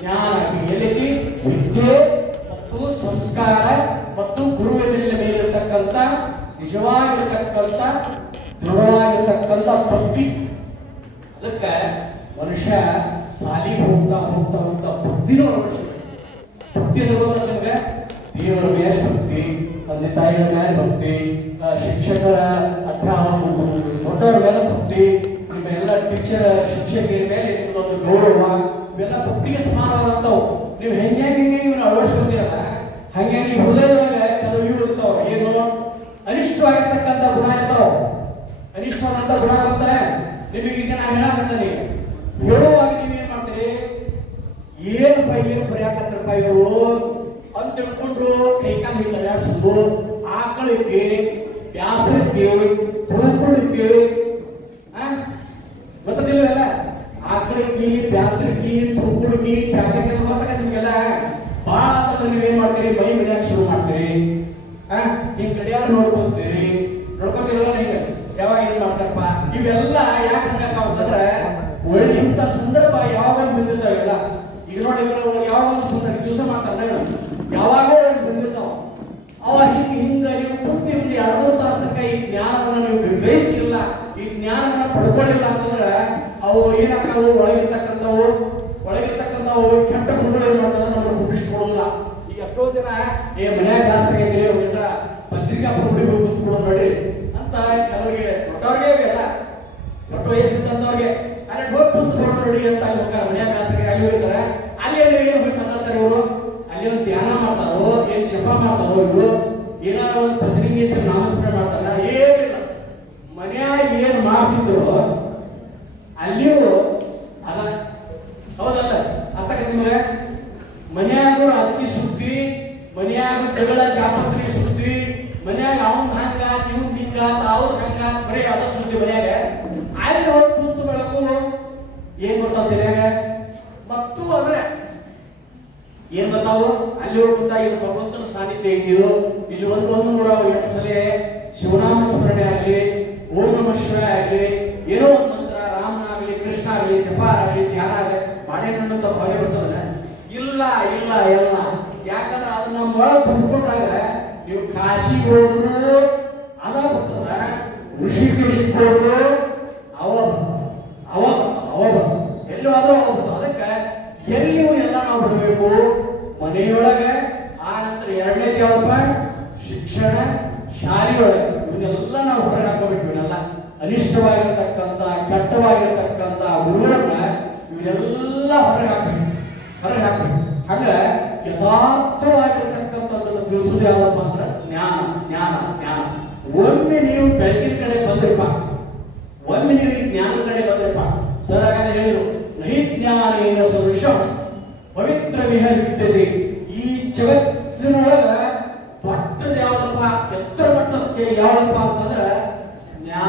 ಜ್ಞಾನ. ಎಲ್ಲೈತಿ? ವಿದ್ಯೆ ಮತ್ತು ಸಂಸ್ಕಾರ ಮತ್ತು ಗುರುವಿನ ಮೇಲಿರ್ತಕ್ಕಂಥ ನಿಜವಾಗಿರ್ತಕ್ಕಂಥ ದೃಢವಾಗಿರ್ತಕ್ಕಂಥ ಭಕ್ತಿ. ಅದಕ್ಕೆ ಮನುಷ್ಯ ಸಾಲಿ ಹೋಗ್ತಾ ಹೋಗ್ತಾ ಹೋಗ್ತಾ ಭಕ್ತಿನೂ ಅಳವಡಿಸಬೇಕು. ಭಕ್ತಿ ನಿಮಗೆ ದೇವರ ಮೇಲೆ ಭಕ್ತಿ, ತಂದೆ ತಾಯಿಗಳ ಮೇಲೆ ಭಕ್ತಿ, ಶಿಕ್ಷಕರ ದೊಡ್ಡವರ ಮೇಲೆ ಭಕ್ತಿ, ನಿಮ್ಮ ಎಲ್ಲ ಟೀಚರ್ ಶಿಕ್ಷಕರ ಮೇಲೆ ನಿಮ್ಮದೊಂದು ಗೌರವ, ಇವೆಲ್ಲ ಭಕ್ತಿಗೆ ಸಮಾನವಾದಂಥವು. ನೀವು ಹೆಂಗೆ ಇವನ್ನ ಅಳವಡಿಸ್ಕೊಂಡಿರಲ್ಲ, ಹಂಗೆ ಹೃದಯದೊಳಗೆ ಕೆಲವು ಇವು ಇರ್ತಾವ. ಏನು ಅನಿಷ್ಟವಾಗಿರ್ತಕ್ಕಂಥ ಗುಣ ಇರ್ತಾವ. ಅನಿಷ್ಟವಾದಂಥ ಗುಣ ಬರುತ್ತೆ ನಿಮಗೆ. ಈಗ ನಾ ಹೇಳಕಂತೀನಿ, ಹೇಳುವಾಗ ನೀವೇನ್ ಮಾಡ್ತೀರಿ, ಏನು ಬರೆಯಾಕತ್ರಪ್ಪ ಇವರು ಅಂತ ತಿಳ್ಕೊಂಡು ಕೈಕಾಲು ಹಿಂಗೆ ಅಡ್ಯಾಡ್ಸೋದು, ಆಕಳಿಕೆ, ಬ್ಯಾಸರಕ್ಕೆ, ತುಳ್ಕೊಳ್ಳಿಕ್ಕೆ, ಗೊತ್ತಿಲ್ಲವೆಲ್ಲ ಆಕಳಿಕೆ, ಬ್ಯಾಸರಕ್ಕೆ, ತುಳ್ಕೊಳ್ಳಿಕೆ, ಪ್ಯಾಕೆಟ್ ಗೊತ್ತಾಗ ನಿಮ್ಗೆಲ್ಲ. ಭಾಳ ಅಂತಂದ್ರೆ ನೀವೇನ್ ಮಾಡ್ತೀರಿ, ಮೈ ಬಿಡಾಕ ಶುರು ಮಾಡ್ತೀರಿ, ನಿಮ್ ಗಡಿಯಾರ ನೋಡ್ಕೊಂತೀರಿ, ನೋಡ್ಕೊಂತಿರಲ್ಲ ಹಿಂಗ ಯಾವಾಗ ಏನ್ ಮಾಡ್ತಾರಪ್ಪ. ಇವೆಲ್ಲ ಯಾಕೆ ಹಂಗಾಕಾವ ಅಂತಂದ್ರೆ ಒಳ್ಳೆ ಇಂಥ ಸಂದರ್ಭ ಯಾವಾಗ ಬಂದಿರ್ತಾವೆಲ್ಲ. ಈಗ ನೋಡಿ ಯಾವಾಗ ಒಂದು ಸಂದರ್ಭ ದಿವಸ ಮಾಡ್ತಾರೆ, ಯಾವಾಗೋ ಬಂದಿರ್ತಾವ. ಅವ ಹಿಂಗ ನೀವು ಪೂರ್ತಿ ಒಂದು 2 ತಾಸಕ್ಕ ಈ ಜ್ಞಾನವನ್ನು ನೀವು ಗ್ರಹಿಸಿಲ್ಲ, ಈ ಜ್ಞಾನವನ್ನು ಪಡ್ಕೊಳ್ಳಿಲ್ಲ ಅಂತಂದ್ರೆ ಅವು ಏನಾಗ್ತಾವು, ಒಳಗಿರ್ತಕ್ಕಂಥವು ಕೆಟ್ಟ ಗುಣಗಳು ಏನ್ ಮಾಡ್ತಾರೆ, ನಮ್ಮನ್ನು ಹುಟ್ಟಿಸ್ಕೊಡೋದಿಲ್ಲ. ಈಗ ಎಷ್ಟೋ ಜನ ಮನ್ಯಾಗ ಜಾಸ್ತಿ ಪತ್ರಿಕಾ ಹುಡುಗಿ ಹೋಗಿ ಕೂತ್ಕೊಡೋ ನೋಡಿ ಅಂತ ಕೆಲವರಿಗೆ, ದೊಡ್ಡವ್ರಿಗೆ ಅಲ್ಲ, ದೊಡ್ಡ ವಯಸ್ಸಿದ್ದಂಥವ್ರಿಗೆ ಅಲ್ಲಿ ಹೋಗಿ ಕುಂತು ಬರೋ ನೋಡಿ ಅಂತ ಅಲ್ಲಿ ಹೋಗ್ತಾರೆ. ಮನ್ಯಾಗ ಜಾಸ್ತಿ ಅಲ್ಲಿ ಹೋಗಿರ್ತಾರೆ. ಅಲ್ಲಿ ಏನು ಹೋಗಿ ಮಾತಾಡ್ತಾರೆ ಇವರು, ಅಲ್ಲಿ ಒಂದು ಧ್ಯಾನ ಮಾಡ್ತಾರೋ, ಏನ್ ಜಪ ಮಾಡ್ತಾರೋ, ಇವರು ಏನಾದ್ರು ಒಂದು ಭಜನಿಗೆ ನಾಮಸ್ಮರಣೆ ಮಾಡ್ತಾರ, ಏನಿಲ್ಲ. ಮನ್ಯಾಗ ಏನ್ ಮಾಡ್ತಿದ್ರು ಅಲ್ಲಿಯೂ ಅಲ್ಲ, ಹೌದಲ್ಲ? ಅರ್ಥಕ ನಿಮಗೆ ಮನ್ಯಾಗ ರಾಜಕೀಯ ಸುದ್ದಿ, ಮನ್ಯಾಗ ಜಗಳ ಜಾಪತ್ರಿ ಸುದ್ದಿ, ಮನ್ಯಾಗ ಅವನ್ ಹಂಗ ಇವ್ನ ಹಿಂಗ ಅವ್ರ ಹಂಗ ಬರೀ ಅದ ಸುದ್ದಿ ಮನ್ಯಾಗ. ಅಲ್ಲಿ ಹೋಗಿ ಕೂತು ಬೆಳಕು ಏನ್ ಬರ್ತಾವ ಮನ್ಯಾಗ ಮತ್ತು ಅಂದ್ರೆ ಏನ್ ಬರ್ತಾವು, ಅಲ್ಲಿ ಹೋಗಿ ಕುಂತ ಇದು ಭಗವಂತನ ಸಾನ್ನಿಧ್ಯ ಹೆಂಗಿದು, ಇಲ್ಲಿ ಒಂದು ನೂರ 8 ಸಲ ಶಿವನಾಮ ಸ್ಮರಣೆ ಆಗ್ಲಿ, ಓಂ ನಮಃ ಶಿವಾಯ ಆಗ್ಲಿ, ಏನೋ ಒಂದು ಮಂತ್ರ, ರಾಮ ಆಗ್ಲಿ, ಕೃಷ್ಣ ಆಗ್ಲಿ, ಜಪ ಆಗ್ಲಿ, ಧ್ಯಾನ ಆಗ್ಲಿ ಮಾಡೇನಂತ ಭಾವ ಬರ್ತದ. ಇಲ್ಲ ಇಲ್ಲ ಎಲ್ಲ, ಯಾಕಂದ್ರೆ ಅದನ್ನ ನಮ್ಮ ಒಳಗೆ ತುಂಬಿಕೊಂಡಾಗ ನೀವು ಕಾಶಿ ಹೋದ್ರು ಅದ ಬರ್ತದ, ಋಷಿಕೇಶಕ್ಕೆ ಹೋದ್ರು ಅವ ಎಲ್ಲೂ ಆದ್ರೂ ಅವ ಬರ್ತದ. ಅದಕ್ಕೆ ಎಲ್ಲಿ ಎಲ್ಲ ನಾವು ಬಿಡಬೇಕು, ಮನೆಯೊಳಗೆ, ಆ ನಂತರ 2ನೇದು ಯಾವಪ್ಪ ಶಿಕ್ಷಣ, ಶಾಲೆಯೊಳಗೆ. ಇವನ್ನೆಲ್ಲ ನಾವು ಹೊರಗೆ ಹಾಕೋಬೇಕು. ಇವನ್ನೆಲ್ಲ ಅನಿಷ್ಟವಾಗಿರ್ತಕ್ಕಂಥ ಕೆಟ್ಟವಾಗಿರ್ತಕ್ಕಂಥ ಗುರುಗಳನ್ನ ಇವನ್ನೆಲ್ಲ ಹೊರಗೆ ಹಾಕ್ಬೇಕು. ಹಾಗ ಯಥಾರ್ಥವಾಗಿರ್ತಕ್ಕಂಥದ್ದನ್ನು ತಿಳಿಸೋದು ಯಾವಪ್ಪ ಅಂದ್ರೆ ಜ್ಞಾನ. ಒಮ್ಮೆ ನೀವು ಬೆಳಕಿನ ಕಡೆ ಬಂದ್ರಪ್ಪ, ಒಮ್ಮೆ ನೀವು ಈ ಜ್ಞಾನದ ಕಡೆ ಬಂದ್ರಪ್ಪ, ಸರ್ ಆಗ ಹೇಳಿದ್ರು, ನಹಿ ಜ್ಞಾನೇನ ಸದೃಶಂ ಪವಿತ್ರ ವಿಹರಿತ್ತದೆ. ಈ ಜಗತ್ತಿನೊಳಗ ದೊಡ್ಡದು ಯಾವ್ದಪ್ಪ, ಎತ್ತರ ಮಟ್ಟಕ್ಕೆ ಯಾವ್ದಪ್ಪ ಅಂತಂದ್ರೆ ಜ್ಞಾನ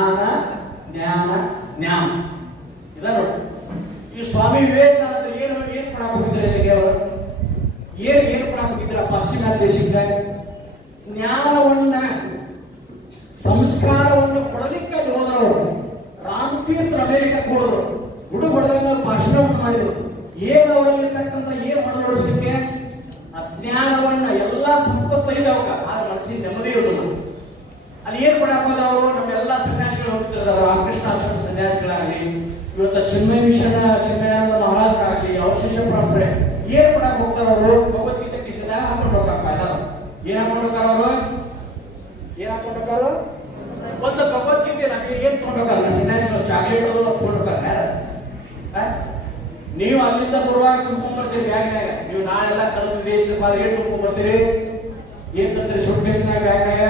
ಪಾಶ್ಚಾತ್ಯ ದೇಶಕ್ಕೆ ಜ್ಞಾನವನ್ನ ಸಂಸ್ಕಾರವನ್ನು ಕೊಡಲಿಕ್ಕೆ ಹೋದರು. ರಾಮತೀರ್ಥ ಅಮೆರಿಕಕ್ಕೆ ಹೋದರು. ಹುಡುಗಡದಾಗ ಭಾಷಣವನ್ನು ಮಾಡಿದರು. ಏನು ಅವರಲ್ಲಿರ್ತಕ್ಕಂಥ ಏನು ಮನವೊಲಿಸಲಿಕ್ಕೆ ಅಜ್ಞಾನವನ್ನ ಎಲ್ಲಾ ಸಂಪತ್ತು ಇದಾವ, ಆದ್ರೆ ಮನಸ್ಸಿನ ನೆಮ್ಮದಿ ಇರೋದಿಲ್ಲ. ಅಲ್ಲಿ ಏನ್ ಕೊಡಪ್ಪ ಅವರು ನಮ್ಮೆಲ್ಲ ಸನ್ಯಾಸಿಗಳು ಹೋಗ್ತಿರ್ತಾರೆ. ರಾಮಕೃಷ್ಣಾಶ್ರಮ ಸನ್ಯಾಸಿಗಳಾಗಲಿ, ಇವತ್ತು ಚಿನ್ಮಯ ಮಿಷನ್ ಚಿನ್ಮಯಾನಂದ ಮಹಾರಾಜರಾಗಲಿ, ಅವ್ರ ಶಿಷ್ಯ ಪರಂಪರೆ ಏನ್ ಕೊಡಕ್ ಹೋಗ್ತಾರ ಅವರು? ಭಗವದ್ಗೀತೆ ಕಿಶದಾಗ ಹಾಕೊಂಡು ಹೋಗಪ್ಪ ಎಲ್ಲರೂ. ಏನ್ ಹಾಕೊಂಡು ಹೋಗ್ತಾರ ಅವರು? ಏನ್ ಹಾಕೊಂಡು ಹೋಗ್ತಾರ? ಒಂದು ಭಗವದ್ಗೀತೆ ನಮಗೆ ಏನ್ ತಗೊಂಡು ಹೋಗಲ್ಲ ಸನ್ಯಾಸಿಗಳು. ಚಾಕ್ಲೇಟ್ ತಗೊಂಡು ಹೋಗ್ತಾರೆ. ನೀವು ಅಲ್ಲಿಂದ ಬರುವಾಗ ತುಂಬ್ಕೊಂಡ್ ಬರ್ತೀರಿ ಬ್ಯಾಗ್ನಾಗ. ನೀವು ನಾಳೆಲ್ಲ ಕಳೆದ ದೇಶದ ಏನ್ ತುಂಬ್ಕೊಂಡ್ ಬರ್ತೀರಿ? ಏನ್ ತಂದ್ರಿ ಸುಟ್ಕೇಸ್ನಾಗ ಬ್ಯಾಗ್ನಾಗ?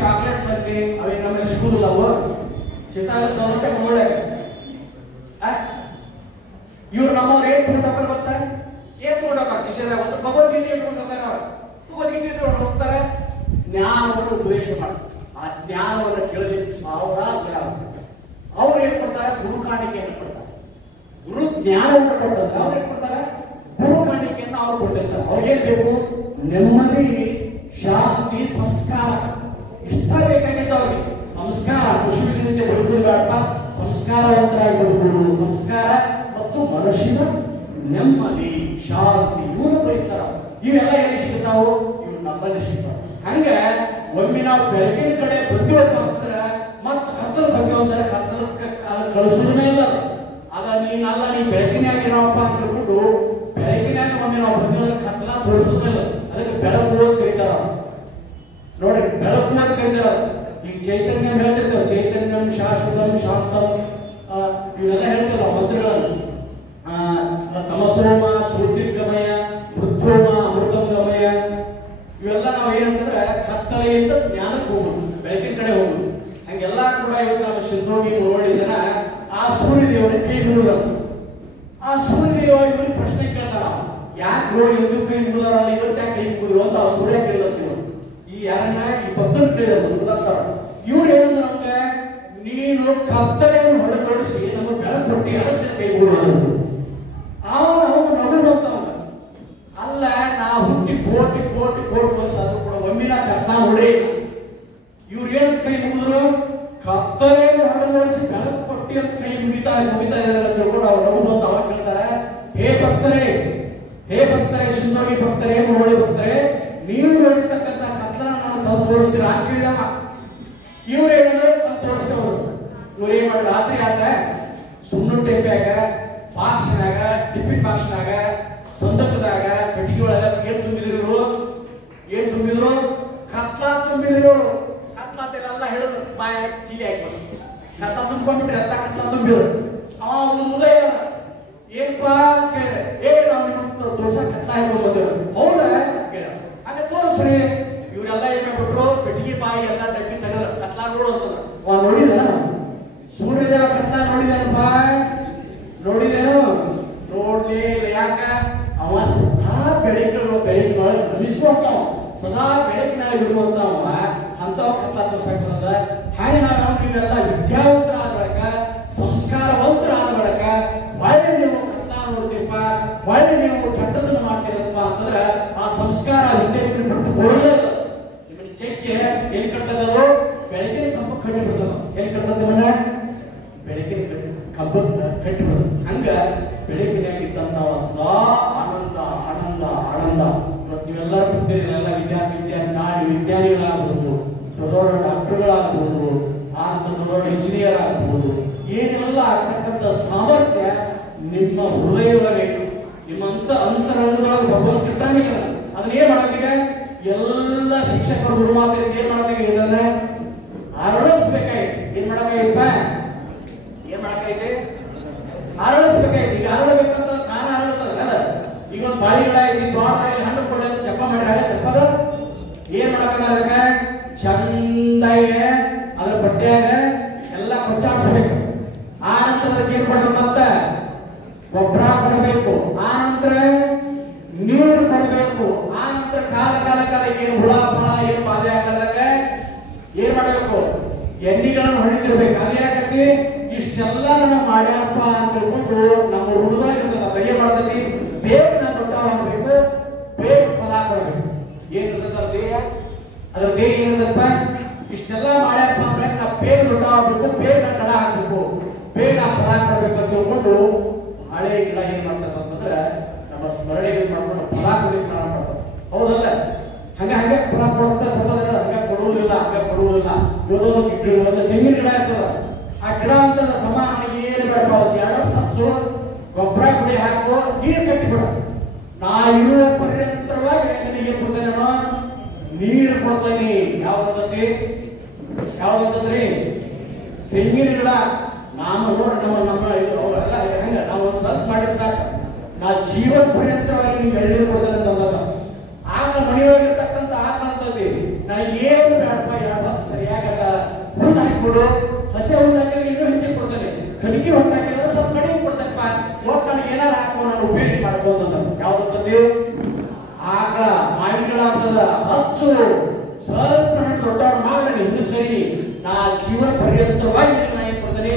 ಚಾಕ್ಲೇಟ್ ತಂದ್ರಿ. ಅವೇ ನಮಗೆ ಸಿಗುದಿಲ್ಲ. ಅವು ಚಿತ್ತಾಗ ಸೌಂಟ ನೋಡ. ಇವ್ರು ನಮ್ಮವ್ರು ಏನ್ ತಗೊಂಡೋಗ್ತಾರೆ ಗೊತ್ತಾ? ಏನ್ ತಗೊಂಡೋಗ್ತಾರೆ ಕಿಶದಾಗ? ಒಂದು ಭಗವದ್ಗೀತೆ ಇಟ್ಕೊಂಡು ಹೋಗ್ತಾರೆ. ಅವ್ರು ಭಗವದ್ಗೀತೆ ಇಟ್ಕೊಂಡು ಹೋಗ್ತಾರೆ. ಜ್ಞಾನವನ್ನು ಉಪದೇಶ ಮಾಡ್ತಾರೆ. ಆ ಜ್ಞಾನವನ್ನು ಕೇಳಲಿಕ್ಕೆ ಸಾವಿರಾರು ಜನ ಅವ್ರು ಏನ್ ಕೊಡ್ತಾರೆ? ಗುರು ಕಾಣಿಕೆಯನ್ನು ಕೊಡ್ತಾರೆ. ಗುರು ಜ್ಞಾನವನ್ನು ಕೊಡ್ತಾರೆ. ಅವ್ರು ಏನ್ ಕೊಡ್ತಾರೆ? ಗುರು ಕಾಣಿಕೆಯನ್ನು ಅವ್ರು ಕೊಡ್ತಿರ್ತಾರೆ. ಅವ್ರಿಗೇನ್ ಬೇಕು? ನೆಮ್ಮದಿ, ಶಾಂತಿ, ಸಂಸ್ಕಾರ. ಇಷ್ಟ ಬೇಕಾಗಿತ್ತು ಅವ್ರಿಗೆ. ಸಂಸ್ಕಾರ ಕುಶಲತೆ ಬದುಕುವುದಾಟ, ಸಂಸ್ಕಾರವಂತರಾಗಿ ಬದುಕುವುದು, ಸಂಸ್ಕಾರ ಮತ್ತು ಮನುಷ್ಯನ ನೆಮ್ಮದಿ, ಶಾಂತಿ ಇವರು ಬಯಸ್ತಾರ. ಇವೆಲ್ಲ ಎಲ್ಲಿ ಸಿಗ್ತಾವು? ಇವು ನಮ್ಮಲ್ಲಿ ಸಿಗ್ತಾವ. ಹಂಗ ಒಮ್ಮೆ ನಾವು ಬೆಳಕಿನ ಕಡೆ ಬಂದಿವಪ್ಪ ಅಂತಂದ್ರೆ ಮತ್ತೆ ಕತ್ತಲ ಬಗ್ಗೆ ಅಂದ್ರೆ ಕತ್ತಲಕ್ಕೆ ಕಳಿಸೋದೇ ಇಲ್ಲ. ಅದ ನೀನಲ್ಲ, ನೀ ಬೆಳಕಿನಾಗಿರೋಪ್ಪ ಅಂತ ಹೇಳ್ಬಿಟ್ಟು ಬೆಳಕಿನಾಗ ಒಮ್ಮೆ ನಾವು ಬಂದಿದ್ರೆ ಕತ್ತಲ ತೋರಿಸೋದೇ ಇಲ್ಲ. ಅದಕ್ಕೆ ಬೆಳಕು ಅಂತ ಕರೀತಾರ ನೋಡಿ. ಬೆಳಕು ಅಂತ ಕರೀತಾರ. ಈಗ ಚೈತನ್ಯ ಹೇಳ್ತಿರ್ತಾವ, ಚೈತನ್ಯಂ ಶಾಶ್ವತಂ ಶಾಂತಂ ಇವನ್ನೆಲ್ಲ ಹೇಳ್ತಿಲ್ಲ ಮಂತ್ರಗಳನ್ನು. ತಮಸೋಮ ಜ್ಯೋತಿರ್ಗಮಯ, ಮೃತ್ಯೋಮ ಅಮೃತಂಗಮಯ. ಇವೆಲ್ಲ ನಾವು ಏನಂತಂದ್ರೆ ಕತ್ತಲೆಯಿಂದ ಜ್ಞಾನಕ್ಕೆ ಹೋಗುದು, ಬೆಳಕಿನ ಕಡೆ ಹೋಗುದು. ಹಂಗೆಲ್ಲ ಕೂಡ ಇವತ್ತು ನಾವು ಸಿದ್ಧೋಗಿ ನೋಡಿ ಜನ ಆ ಸೂರ್ಯ ದೇವರಿಗೆ ಕೈ ಮುಗಿದ. ಆ ಸೂರ್ಯ ದೇವ ಇವರಿಗೆ ಪ್ರಶ್ನೆ ಕೇಳ್ತಾರ, ಯಾಕೆ ನೋಡಿ ಎಂದು ಕೈ ಮುಗಿದಾರಲ್ಲ, ಇವತ್ತು ಯಾಕೆ ಕೈ ಮುಗಿದ್ರು ಅಂತ ಆ ಸೂರ್ಯ ಕೇಳಿದಂತೀವ. ಈ ಯಾರನ್ನ ಈ ಭಕ್ತರು ಕೇಳಿದ್ರು ಮುಗಿದಾರ. ಇವ್ರು ಏನಂದ್ರೆ ನಮ್ಗೆ, ನೀನು ಕತ್ತಲೆಯನ್ನು ಹೊಡೆದೊಡಿಸಿ ನಮಗೆ ಬೆಳಕು ಕೊಟ್ಟಿ ಅದಕ್ಕೆ ಕೈ ಮುಗಿದ್ರು. ಅವನು ನಗು ಬಂತವನ. ಅಲ್ಲ, ನಾ ಹುಟ್ಟಿ ಕೋಟಿ ಕೋಟಿ ಕೋಟಿ ವರ್ಷ ಆದ್ರೂ ಕೂಡ ಒಮ್ಮಿನ ಕತ್ಲ ಹೊಡೆ ಇಲ್ಲ. ಇವ್ರು ಏನಂತ ಕೈ ಮುಗಿದ್ರು? ಕತ್ತಲೆಯನ್ನು ಹೊಡೆದೊಡಿಸಿ ಬೆಳಕು ಕೊಟ್ಟಿ ಅಂತ ಕೈ ಮುಗಿತಾ ಇದ್ದಾರೆ ಅಂತ ಹೇಳ್ಕೊಂಡು ಅವ್ರು ನಗು ಬಂತ. ಅವಾಗ ಕೇಳ್ತಾರೆ, ಹೇ ಭಕ್ತರೇ, ಹೇ ಭಕ್ತರೇ, ಸುಂದರಿ ಭಕ್ತರೇ, ಮುರಳಿ ಭಕ್ತರೇ, ನೀವು ನೋಡಿರ್ತಕ್ಕಂಥ ಕತ್ತಲ ನಾನು ತಂದು ತೋರಿಸ್ತೀರಾ ಅಂತ ಕೇಳಿದಮ್ಮ. ಇವ್ರು ಏನಂದ್ರೆ ತಂದು ತೋರಿಸ್ತೇವರು. ಇವ್ರು ಏನ್ ಮಾಡಿ ರಾತ್ರಿ ಆದ ಸುಣ್ಣು ಟೇಪ್ಯಾಗ, ಬಾಕ್ಸ್ನಾಗ, ಟಿಫಿನ್ ಬಾಕ್ಸ್ನಾಗ, ಸಂದರ್ಭದಾಗ, ಪೆಟ್ಟಿಗೆ ಒಳಗ ಏನ್ ತುಂಬಿದ್ರು? ಏನ್ ತುಂಬಿದ್ರು? ಕತ್ಲ ತುಂಬಿದ್ರು. ಕತ್ಲಾತೆಲ್ಲ ಹೇಳಿದ್ರು ಬಾಯ ಕಿಲಿ ಹಾಕಿ ಕತ್ಲ ತುಂಬ್ಕೊಂಡ್ಬಿಟ್ರೆ ಎಲ್ಲ ಕತ್ಲ ತುಂಬಿದ್ರು. ಅವ ಉದಯ ಏನಪ್ಪಾ ಕೇಳಿದ್ರೆ, ನಾವು ನಿಮ್ಮ ತೋರ್ಸ ಕತ್ಲ ಹಾಕೊಂಡು ಬಂದ್ರು. ಹೌದಾ ಕೇಳ, ಹಾಗೆ ತೋರಿಸ್ರಿ. ಇವರೆಲ್ಲ ಏನ್ ಮಾಡ್ಬಿಟ್ರು? ಪೆಟ್ಟಿಗೆ ಬಾಯಿ ಎಲ್ಲ ಡಬ್ಬಿ ತೆಗೆದ ಕತ್ಲ ನೋಡು ಅಂತಂದ್ರು. ನೋಡಿದ ಸೂರ್ಯದೇವ ಕತ್ಲ ನೋಡಿದನಪ್ಪ? ನೋಡಿದೇನು? ನೋಡ್ಲೇ ಇಲ್ಲ. ಯಾಕ? ಅವ ಸದಾ ಬೆಳಕಿನೊಳಗೆ ರಮಿಸುವಂತವ, ಸದಾ ಬೆಳಕಿನಾಗ ಇರುವಂತವ ಅಂತವ ಕತ್ಲ ತೋರ್ಸಕ್ ಬರದ. ಹಾಗೆ ನಾವು ನೀವೆಲ್ಲ ವಿದ್ಯಾವಂತರ ಆದ ಸಂಸ್ಕಾರವಂತರ ಆದ ಬಳಿಕ ಹೊಳ್ಳೆ ನೀವು ಕತ್ಲ ನೋಡ್ತೀರಪ್ಪ, ಹೊಳ್ಳೆ ನೀವು ಕೆಟ್ಟದನ್ನು ಮಾಡ್ತೀರಪ್ಪ ಅಂತಂದ್ರೆ ಆ ಸಂಸ್ಕಾರ ವಿದ್ಯಾರ್ಥಿ ಬಿಟ್ಟು ಕೊಡಲೇ ಇಲ್ಲ. ನಿಮ್ಮನ್ನ ಚೆಕ್ಕೆ ಎಲ್ಲಿ ಕಟ್ಟದದು? ಬೆಳಕಿನ ಕಂಬ ಕಟ್ಟಿಬಿಡ್ತದ. ಎಲ್ಲಿ ಕಟ್ಟದ? ಮನ ಬೆಳಕಿನ ಕಂಬ ಕಟ್ಟಿಬಿಡೋದು. ಹಂಗ ಬೆಳಕಿನಾಗಿದ್ದಂತ ಸದಾ ಆನಂದ ಆನಂದ ಆನಂದ. ಇವತ್ತು ನೀವೆಲ್ಲರೂ ಬಿಡ್ತೀರಿ, ಎಲ್ಲ ವಿದ್ಯಾರ್ಥಿ ನಾಡಿ ವಿಜ್ಞಾನಿಗಳಾಗ್ಬೋದು, ದೊಡ್ಡ ಡಾಕ್ಟರ್ಗಳಾಗ್ಬೋದು, ದೊಡ್ಡ ಇಂಜಿನಿಯರ್ ಆಗ್ಬೋದು. ಏನೆಲ್ಲ ಆಗ್ತಕ್ಕಂಥ ಸಾಮರ್ಥ್ಯ ನಿಮ್ಮ ಹೃದಯದೊಳಗೆ, ನಿಮ್ಮಂತ ಅಂತರಂಗದೊಳಗೆ ಭಗವಂತ ಇಟ್ಟಾನಿಗೆ. ಅದನ್ನ ಏನ್ ಮಾಡಾಕಿದೆ? ಎಲ್ಲ ಶಿಕ್ಷಕರು ಗುರುಮಾತರಿಗೆ ಏನ್ ಮಾಡಬೇಕಾಗಿದೆ? ಇದನ್ನ ಅರಳಿಸ್ಬೇಕಾಗಿದೆ. ಏನ್ ಮಾಡಬೇಕಾಗಿಪ್ಪ? ಏನ್ ಮಾಡಬೇಕಾಗಿದೆ? ಅರಳಿಸ್ಬೇಕಾಗಿದೆ. ಈಗ ಅರಳಬೇಕಂತ ಕಾನ ಅರಳುತ್ತಲ್ಲ. ಈಗ ಒಂದು ಬಾಳಿಗಳಾಗಿ ತೋಟದಲ್ಲಿ ಹಣ್ಣು ಕೊಡ ಚಪ್ಪ ಮಾಡಿದ್ರೆ ಚಪ್ಪದ ಏನ್ ಮಾಡಬೇಕಾಗ? ಚಂದಾಗೆ ಅದ್ರ ಬಟ್ಟೆಯಾಗ ಎಲ್ಲ ಕೊಚ್ಚಾಡಿಸ್ಬೇಕು. ಆ ನಂತರ ಏನ್ ಕೊಡ್ಬೇಕು? ಮತ್ತೆ ಗೊಬ್ಬರ ಕೊಡಬೇಕು. ಆ ನಂತರ ನೀರು ಕೊಡಬೇಕು. ಆ ನಂತರ ಕಾಲ ಕಾಲ ಕಾಲ ಏನು ಹುಳ ಫಳ ಏನು ಬಾಧೆ ಆಗಲಾಗ ಏನ್ ಮಾಡಬೇಕು? ಎಣ್ಣೆಗಳನ್ನು ಹೊಡಿತಿರ್ಬೇಕು. ಅದೇನಾಗತ್ತಿ? ಇಷ್ಟೆಲ್ಲ ನಾವು ಮಾಡ್ಯಾರಪ್ಪ ಅಂತ ಹೇಳ್ಕೊಂಡು ನಮ್ಮ ಹುಡುಗರಾಗಿರ್ತದ. ಏನ್ ಮಾಡ್ತೀವಿ? ಬೇಗ ದೊಡ್ಡವಾಗಬೇಕು, ಬೇಗ ಫಲ ಕೊಡಬೇಕು. ಇಷ್ಟೆಲ್ಲ ಮಾಡ್ಯಪ್ಪ ಅಂದ್ರೆ ನಾ ಬೇಗ ದೊಡ್ಡ ಆಗ್ಬೇಕು, ಬೇಗ ಕಡ ಹಾಕ್ಬೇಕು, ಬೇಗ ಫಲ ಕೊಡ್ಬೇಕು ಅಂತ ತಿಳ್ಕೊಂಡು ಬಾಳೆ ಗಿಡ ಏನ್ ಮಾಡ್ತಕ್ಕಂತಂದ್ರೆ ನಮ್ಮ ಸ್ಮರಣೆಗೆ ಮಾಡ್ಕೊಂಡು ಫಲ ಕೊಡಲಿಕ್ಕೆ ಪ್ರಾರಂಭ ಮಾಡ್ತಾರೆ. ಹೌದಲ್ಲ? ಹಂಗೆ ಫಲ ಕೊಡುತ್ತೆ ಬರ್ತದೆ, ಹಂಗೆ ಕೊಡುವುದಿಲ್ಲ. ಇವತ್ತು ತೆಂಗಿನ ಗಿಡ ಇರ್ತದ, ಆ ಗಿಡ ಅಂತ ತಮ್ಮ ನನಗೆ ಏನು ಬೇಡಪ್ಪ, ಒಂದು 2 ವರ್ಷ ಹಚ್ಚು, ಗೊಬ್ಬರ ಗುಡಿ ಹಾಕು, ನೀರು ಕಟ್ಟಿಬಿಡ, ನಾ ಇರುವ ಪರ್ಯಂತರವಾಗಿ ನಿನಗೆ ಏನ್ ಕೊಡ್ತೇನೆ, ನಾನು ನೀರು ಕೊಡ್ತೇನೆ. ಯಾವ್ದಂತಂದ್ರಿ? ತೆಂಗಿನ ಗಿಡ. ನಾನು ನೋಡಿ ನಮ್ಮ ಅವೆಲ್ಲ ಹೆಂಗ ನಾವು ಸ್ವಲ್ಪ ಮಾಡಿದ್ರೆ ಸಾಕು, ನಾ ಜೀವನ ಪರ್ಯಂತವಾಗಿ ನೀವು ಎಳ್ನೀರು ಕೊಡ್ತೇನೆ ಅಂತ ಅಂದಾಗ ಆಗ ಮನೆಯೊಳಗಿರ್ತಕ್ಕಂಥ ಆಕಳ ಅಂತಂದಿ, ನನಗೆ ಏನು ಬೇಡಪ್ಪ, 2 ಹೊತ್ತು ಸರಿಯಾಗ ಹುಲ್ಲು ಹಾಕಿಬಿಡು, ಹಸಿ ಹುಲ್ಲು ಹಾಕಿದ್ರೆ ಇನ್ನೂ ಹೆಚ್ಚಿಗೆ ಕೊಡ್ತೇನೆ, ಕಣಿಕೆ ಹೊಟ್ಟು ಹಾಕಿದ್ರೆ ಸ್ವಲ್ಪ ಕಡಿಮೆ ಕೊಡ್ತೇನಪ್ಪ, ಒಟ್ಟು ನನಗೆ ಏನಾರು ಹಾಕೋ ನಾನು ಉಪಯೋಗ ಮಾಡ್ಬೋದು ಅಂತ. ಯಾವ್ದಂತಂದಿ? ಆಕಳ ಮಾವಿನ ಆಗ್ತದ, ಹಚ್ಚು, ಸ್ವಲ್ಪ ದೊಡ್ಡವ್ರು ಮಾಡಿ ಹಿಂದೆ ಸರಿ, ನಾ ಜೀವನ ಪರ್ಯಂತವಾಗಿ ನಾ ಏನ್ ಕೊಡ್ತೇನೆ,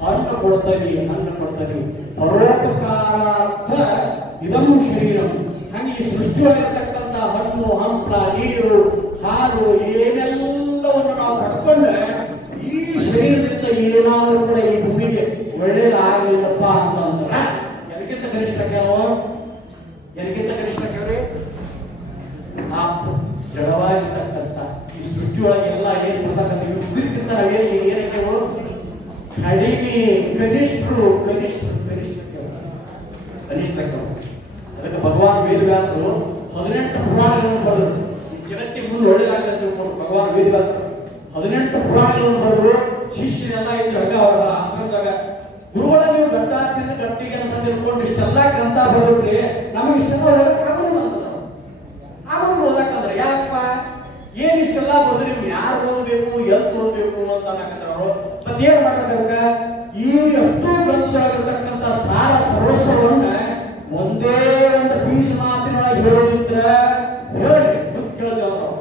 ಹಣ್ಣು ಕೊಡ್ತೇನೆ. ಪರೋಪಕಾರಾರ್ಥ ಇದಂ ಶರೀರಂ. ಹಂಗೆ ಈ ಸೃಷ್ಟಿಯಲ್ಲಿರ್ತಕ್ಕಂಥ ಹಣ್ಣು, ಹಂಪಲ, ನೀರು, ಹಾಲು ಏನೆಲ್ಲವನ್ನು ನಾವು ಪಡ್ಕೊಂಡ್ರೆ ಈ ಶರೀರದಿಂದ ಏನಾದರೂ ಕೂಡ ಈ ಭೂಮಿಗೆ ಒಳ್ಳೇದಾಗಲಿಲ್ಲಪ್ಪ ಅಂತಂದ್ರೆ ಎದಕ್ಕಿಂತ ಕನಿಷ್ಠ ಕೇಳ್ರಿ, ಆ ಜಡವಾಗಿರ್ತಕ್ಕಂಥ ಈ ಸೃಷ್ಟಿಯೊಳಗೆ ಎಲ್ಲ ಏನ್ ಬರ್ತಕ್ಕಂಥ ಇದಕ್ಕಿಂತ ಏನಕ್ಕೆ ಕಡಿಮೆ ಕನಿಷ್ಠ. ಅದಕ್ಕೆ ಭಗವಾನ್ ವೇದವ್ಯಾಸರು 18 ಪುರಾಣಗಳನ್ನು ಬರೆದರು. ಈ ಜಗತ್ತಿಗೆ ಮುಂದೆ ಒಳ್ಳೆದಾಗಲಿ ಅಂತ ತಿಳ್ಕೊಂಡು ಭಗವಾನ್ ವೇದವ್ಯಾಸರು 18 ಪುರಾಣಗಳನ್ನು ಬರೆದರು. ಶಿಷ್ಯರೆಲ್ಲ ಇದ್ರು ಹಂಗ ಅವರ ಆಶ್ರಮದಾಗ. ಗುರುಗಳ ನೀವು ಗಟ್ಟಿಗೆ ತಿಳ್ಕೊಂಡು ಇಷ್ಟೆಲ್ಲ ಗ್ರಂಥ ಬರೋಕೆ ನಮಗೆ ಇಷ್ಟೆಲ್ಲ ಓದಕ್ಕಾಗೋದಿಲ್ಲ ಅಂತ. ಆಮೇಲೆ ಓದಕ್ಕಂದ್ರೆ ಯಾಕಪ್ಪ, ಏನ್ ಇಷ್ಟೆಲ್ಲ ಬರೆದ್ರೆ ನೀವು ಯಾರು ಓದಬೇಕು, ಎಲ್ಲಿ ಓದಬೇಕು ಅಂತ ಅನ್ನಕಂತಾರವರು. ಮತ್ತೆ ಏನ್ ಮಾಡ್ಬೇಕಾಗ ಈ ಎಷ್ಟು ಗ್ರಂಥದೊಳಗಿರ್ತಕ್ಕಂಥ ಸಾರ ಸರ್ವಸ್ವವನ್ನ ಒಂದೇ ಒಂದು ಪೀಸ್ ಮಾತಿನೊಳಗೆ ಹೇಳೋದಿದ್ರ ಹೇಳಿ ಅಂತ ಕೇಳ್ತೇವೆ ನಾವು.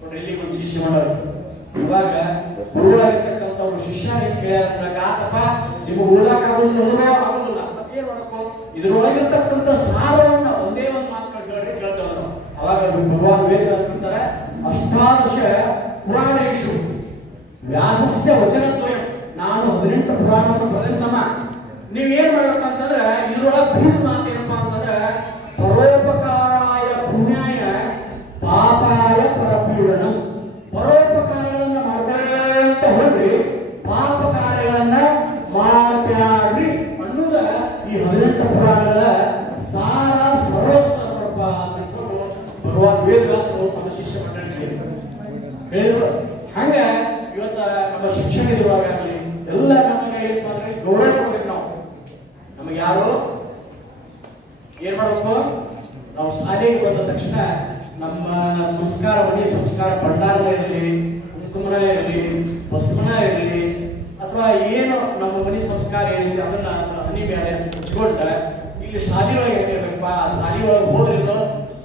ನೋಡ್ರಿ, ಇಲ್ಲಿ ಒಂದು ಶಿಷ್ಯ ಮಾಡೋರು. ಇವಾಗ ಗುರುಗಳಾಗಿರ್ತಕ್ಕಂಥವ್ರು ಶಿಷ್ಯನಿಗೆ ಕೇಳ್ಯಾರ, ಆತಪ್ಪ ನಿಮಗೆ ಓದಾಕಾಗೋದಿಲ್ಲ, ಏನ್ ಮಾಡಬೇಕು, ಇದ್ರೊಳಗಿರ್ತಕ್ಕಂಥ ಸಾರವನ್ನ ಒಂದೇ ಒಂದು ಮಾತು ಹೇಳ್ರಿ ಕೇಳ್ತೇವೆ ನಾವು. ಅವಾಗ ಭಗವಾನ್ ವೇದವ್ಯಾಸ ಅಂತಾರೆ, ಅಷ್ಟಾದಶ ಪುರಾಣೇಶು ವ್ಯಾಸಸ್ಯ ವಚನದ್ವಯ. ನಾನು 18 ಪುರಾಣವನ್ನು ಬರೆದಮ್ಮ. ನೀವೇನ್ ಮಾಡ್ಬೇಕಂತಂದ್ರೆ ಇದ್ರೊಳಗೆ ಬೀಸ್ ಮಾತೇನಪ್ಪ ಅಂತಂದ್ರೆ ಪರೋಪಕಾರಾಯ ಪುಣ್ಯಾಯ ಪಾಪಾಯ ಪರಪೀಡನ. ಪರೋಪಕಾರಗಳನ್ನ ಮಾಡ್ಕೊಂತ ಹೋಗ್ರಿ, ಪಾಪ ಕಾರ್ಯಗಳನ್ನ ಮಾಡಬ್ಯಾಡ್ರಿ ಅನ್ನುದ ಈ 18 ಪುರಾಣಗಳ ಸಾರ ಸರ್ವಸ್ವ ಅಂದ್ಕೊಂಡು ಭಗವಾನ್ ವೇದವ್ಯಾಸರು ನಮ್ಮ ಶಿಷ್ಯ ಮಂಡಳಿಗೆ ಹೇಳಿದ್ರು. ಹಂಗ ಇವತ್ತ ನಮ್ಮ ಶಿಕ್ಷಣ ಇರುವಾಗಲಿ ಎಲ್ಲ ನಮಗೆ ಏನ್ ಮಾಡ್ರಿ ಗೌರವ ಕೊಡ್ಬೇಕು. ನಾವು ನಮಗೆ ಯಾರು ಏನ್ ಮಾಡ್ಬೇಕು, ನಾವು ಶಾಲೆಗೆ ಬಂದ ತಕ್ಷಣ ನಮ್ಮ ಸಂಸ್ಕಾರ, ಮನೆ ಸಂಸ್ಕಾರ ಭಂಡಾರ ಇರಲಿ, ಕುಂಕುಮನ ಇರಲಿ, ಬಸವನ ಇರಲಿ, ಅಥವಾ ಏನು ನಮ್ಮ ಮನೆ ಸಂಸ್ಕಾರ ಏನಿದೆ ಅದನ್ನ ಹನಿ ಮೇಲೆ ಹಚ್ಕೊಂಡ ಇಲ್ಲಿ ಶಾಲೆಯೊಳಗೆ ಹೆಂಗಿರ್ಬೇಕಪ್ಪ, ಆ ಶಾಲೆಯೊಳಗೆ ಹೋದ್ರಿಲ್ಲ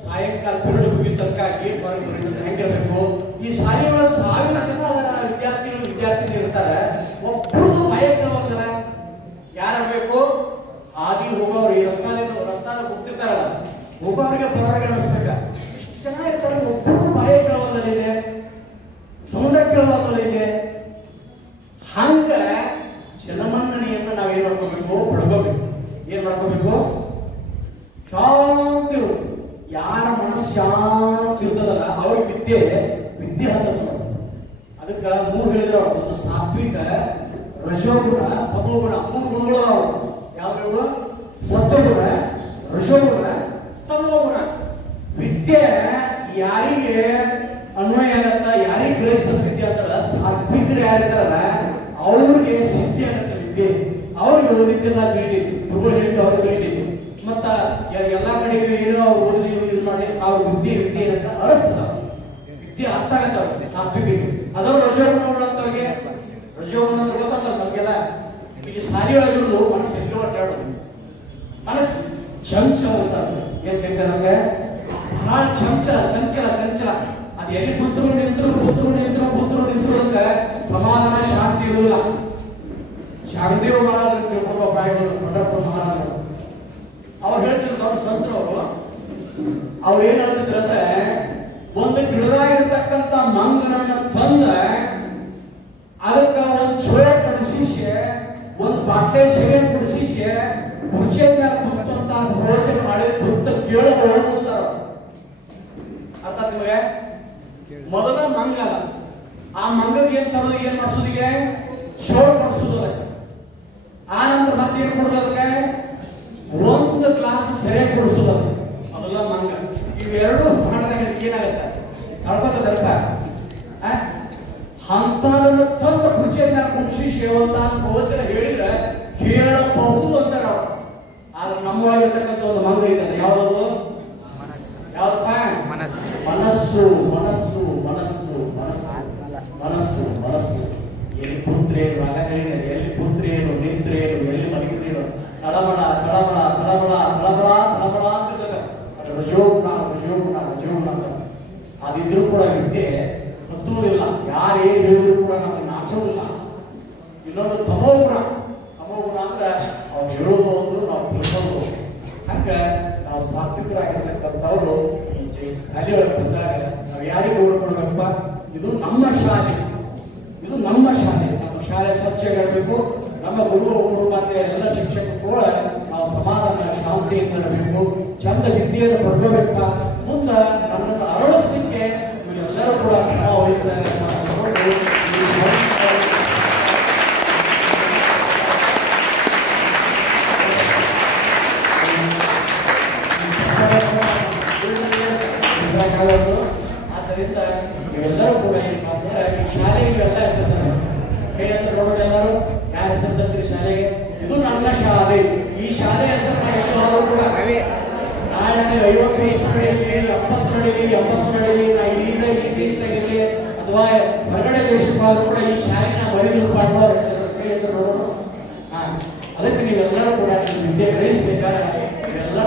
ಸಾಯಂಕಾಲ ಪಿರಿಯಡ್ ಮುಗಿದ ತನಕ ಗೇಟ್ ಹೊರಗೆ ಹೆಂಗಿರ್ಬೇಕು. ಈ ಶಾಲೆಯೊಳಗೆ 1000 ಜನ ವಿದ್ಯಾರ್ಥಿಗಳು ಇರ್ತಾರೆ, ಒಬ್ಬರದು ಭಯಂಕರವಾಗಲ್ಲ. ಯಾರಾಗಬೇಕು, ಆದಿ ಹೋಗೋರು, ಈ ರಸ್ತಾದ ಹೋಗ್ತಿರ್ತಾರಲ್ಲ, ಒಬ್ಬರಿಗೆ ಬರೋರಿಗೆ ಅನಿಸ್ಬೇಕ. ಇಷ್ಟು ಜನ ಇರ್ತಾರೆ, ಒಬ್ಬರದು ಭಯ ಕೇಳೋದಲ್ಲ ಇದೆ, ಸಮುದ್ರ ಕೇಳೋದಲ್ಲ ಇದೆ. ಹಂಗ ಜನಮನ್ನಣೆಯನ್ನು ನಾವೇನ್ ಮಾಡ್ಕೋಬೇಕು, ಪಡ್ಕೋಬೇಕು. ಏನ್ ಮಾಡ್ಕೋಬೇಕು, ಶಾಂತಿ ಇರೋದು. ಯಾರ ಮನಸ್ಸು ಶಾಂತಿ ಇರ್ತದಲ್ಲ ಅವ್ರಿಗೆ ವಿದ್ಯೆ ಹತ್ತದ. ಅದಕ್ಕೆ 3 ಹೇಳಿದ್ರು, ಒಂದು ಸಾತ್ವಿಕ, ರಜೋಗುಣ, ತಮೋಗುಣ, 3 ಗುಣಗಳು ಅವು. ಯಾವ್ಯಾವ? ಸತ್ವಗುಣ, ರಜೋಗುಣ, ತಮೋಗುಣ. ವಿದ್ಯೆ ಯಾರಿಗೆ ಅನ್ವಯ ಆಗತ್ತ, ಯಾರಿಗೆ ಗ್ರಹಿಸೋ ವಿದ್ಯೆ ಅಂತಾರ, ಸಾತ್ವಿಕರು ಯಾರಿದ್ದಾರಲ್ಲ ಅವ್ರಿಗೆ ಸಿದ್ಧಿ ಆಗತ್ತ ವಿದ್ಯೆ. ಅವ್ರಿಗೆ ಓದಿದ್ದೆಲ್ಲ ತಿಳಿದೈತಿ, ಗುರುಗಳು ಹೇಳಿದ್ದು ಅವ್ರಿಗೆ ತಿಳಿದೈತಿ. ಮತ್ತ ಎಲ್ಲಾ ಕಡೆಗೆ ಏನೋ ಅವ್ರು ಓದಿ ಇದು ಮಾಡಿ ಅವ್ರ ವಿದ್ಯೆ ಅಂತ ಅರಸ್ತದ, ವಿದ್ಯೆ ಅರ್ಥ ಆಗತ್ತ ಸಾತ್ವಿಕರಿಗೆ. ಅದವ್ರು ರಜೋಗುಣಗಳಂತವ್ರಿಗೆ, ರಜೋಗುಣ ಅಂತ ಗೊತ್ತಲ್ಲ ನಮ್ಗೆಲ್ಲ. ಇಲ್ಲಿ ಸಾರಿಯೊಳಗಿರೋದು ಮನಸ್ಸು ಎಲ್ಲೋ ಅಡ್ಡಾಡೋದು, ಮನಸ್ಸು ಚಂಚಲ ಅಂತ. ಏನ್ ತಿಂತ ನಮ್ಗೆ ಬಹಳ ಚಂಚಲ. ಅದು ಎಲ್ಲಿ ಕುಂತರು ನಿಂತರು ಅಂತ ಸಮಾಧಾನ ಶಾಂತಿ ಇರೋದಿಲ್ಲ. ಶಾಂತಿಯು ಮಹಾರಾಜರು ತಿಳ್ಕೊಂಡು ಪ್ರಾಯಗಳು ಪಂಡರಪುರ ಮಹಾರಾಜರು ಅವ್ರು ಹೇಳ್ತಿದ್ರು, ಅವ್ರ ಸಂತರು ಅವ್ರು ಏನ್ ಹೇಳ್ತಿದ್ರು ಅಂದ್ರೆ, ಒಂದು ಗಿಡದಾಗಿರ್ತಕ್ಕಂಥ ಮಂಗನನ್ನ ತಂದು ಬಾಟ್ಲೆ ಸೇವೆ ಕುಡಿಸಿ ಕುರ್ಚಿಯ ಕುತ್ತಂತ ಪ್ರವಚನ ಮಾಡಿ ಕುತ್ತ ಕೇಳೋದು ಓದುತ್ತಾರ. ಅರ್ಥ ನಿಮಗೆ? ಮೊದಲ ಮಂಗಲ, ಆ ಮಂಗಗೆ ಏನ್ ತರೋದು, ಏನ್ ಮಾಡಿಸೋದಿಗೆ ಶೋ ಮಾಡಿಸೋದಲ್ಲ. ಆ ನಂತರ ಮತ್ತೆ ಏನ್ ಕೊಡೋದಕ್ಕೆ ಒಂದು ಗ್ಲಾಸ್ ಸೆರೆ ಕುಡಿಸೋದಲ್ಲ. ಅದೆಲ್ಲ ಮಂಗ. ಇವೆರಡು ಮಾಡಿದಾಗ ಏನಾಗತ್ತೆ ಕಳ್ಕೊತದಲ್ಪ. ಅಂತದನ್ನ ತಂದ ಕುರ್ಚಿಯನ್ನ ಕುಡಿಸಿ ಸೇವಂತಾಸ್ ಪ್ರವಚನ ಹೇಳಿದ್ರೆ ಕೇಳಬಹುದು ಅಂತಾರ ಅವ್ರು. ಆದ್ರೆ ನಮ್ಮೊಳಗಿರ್ತಕ್ಕಂಥ ಒಂದು ಮಂಗ ಇದೆ. ಯಾವ್ದು? ಯಾವ್ದಪ್ಪ? ಮನಸ್ಸು ಮನಸ್ಸು ಮನಸ್ಸು ಮನಸ್ಸು ಮನಸ್ಸು ಮನಸ್ಸು. ಎಲ್ಲಿ ಕುಂತ್ರೇನು, ಆಗ ಹೇಳಿದ್ದಾರೆ, ಎಲ್ಲಿ ಕುಂತ್ರೇನು, ನಿಂತ್ರೇನು, ಎಲ್ಲಿ ಮಲಗಿದ್ರೇನು, ತಳಮಳ ತಳಮಳ ತಳಮಳ ತಳಮಳ ತಳಮಳ ಅಂತ ರಜೋಗುಣ ರಜೋಗುಣ ರಜೋಗುಣ. ಅದಿದ್ರು ಕೂಡ ವಿದ್ಯೆ ಹತ್ತುವುದಿಲ್ಲ. ಯಾರು ಏನ್ ಹೇಳಿದ್ರು ಕೂಡ ನಮಗೆ ನಾಟುವುದಿಲ್ಲ. ಇನ್ನೊಂದು ತಮೋಗುಣ. ತಮೋಗುಣ ಅಂದ್ರೆ ಅವ್ರು ಹೇಳೋದು ಒಂದು, ನಾವು ತಿಳ್ಕೊಳ್ಳೋದು. ಹಂಗ ನಾವು ಸಾತ್ವಿಕರಾಗಿರ್ತಕ್ಕಂಥವ್ರು ಈ ಶಾಲೆಯೊಳಗೆ ಬಂದಾಗ ನಾವು ಯಾರಿಗೆ ಗೌರವ ಕೊಡ್ಬೇಕಪ್ಪ? ಇದು ನಮ್ಮ ಶಾಲೆ, ಇದು ನಮ್ಮ ಶಾಲೆ. ನಮ್ಮ ಶಾಲೆ ಸ್ವಚ್ಛಗಿರಬೇಕು. ನಮ್ಮ ಗುರು ಮತ್ತೆ ಎಲ್ಲ ಶಿಕ್ಷಕರು ಕೂಡ ನಾವು ಸಮಾಧಾನ ಶಾಂತಿಯಿಂದ ಇರಬೇಕು. ಚಂದ ವಿದ್ಯೆಯನ್ನು ಪಡ್ಕೋಬೇಕಪ್ಪ. ಮುಂದೆ ನಮ್ಮನ್ನು ಅರಳಿಸ್ಲಿಕ್ಕೆ ಎಲ್ಲರೂ ಕೂಡ ಶ್ರಮ ವಹಿಸ್ತಾರೆ. ಆದ್ದರಿಂದ ನೀವೆಲ್ಲರೂ ಕೂಡ ಈ ಶಾಲೆಗೆ ಎಲ್ಲ ಹೆಸರು ಕೈ ಹತ್ರ ನೋಡೋದು. ಎಲ್ಲರೂ ಯಾರ ಹೆಸರು ತಂದ್ರಿ ಶಾಲೆಗೆ? ಇದು ನನ್ನ ಶಾಲೆ. ಈ ಶಾಲೆ ಹೆಸರು ಎಲ್ಲರೂ ಕೂಡ ನಾಳೆ 50 ಇಸ್ವಿಯಲ್ಲಿ 70 ನಡೀಲಿ 80 ನಡೀಲಿ, ನಾ ಈಗ ಈ ದೇಶದಾಗಿರಲಿ ಅಥವಾ ಹೊರಗಡೆ ದೇಶಕ್ಕಾದ್ರೂ ಕೂಡ ಈ ಶಾಲೆನ ಮರಿದು ಮಾಡೋರು ಕೈ ಹೆಸರು ನೋಡೋಣ. ಅದಕ್ಕೆ ನೀವೆಲ್ಲರೂ ಕೂಡ ವಿದ್ಯೆ ಗ್ರಹಿಸಬೇಕಾದ್ರೆ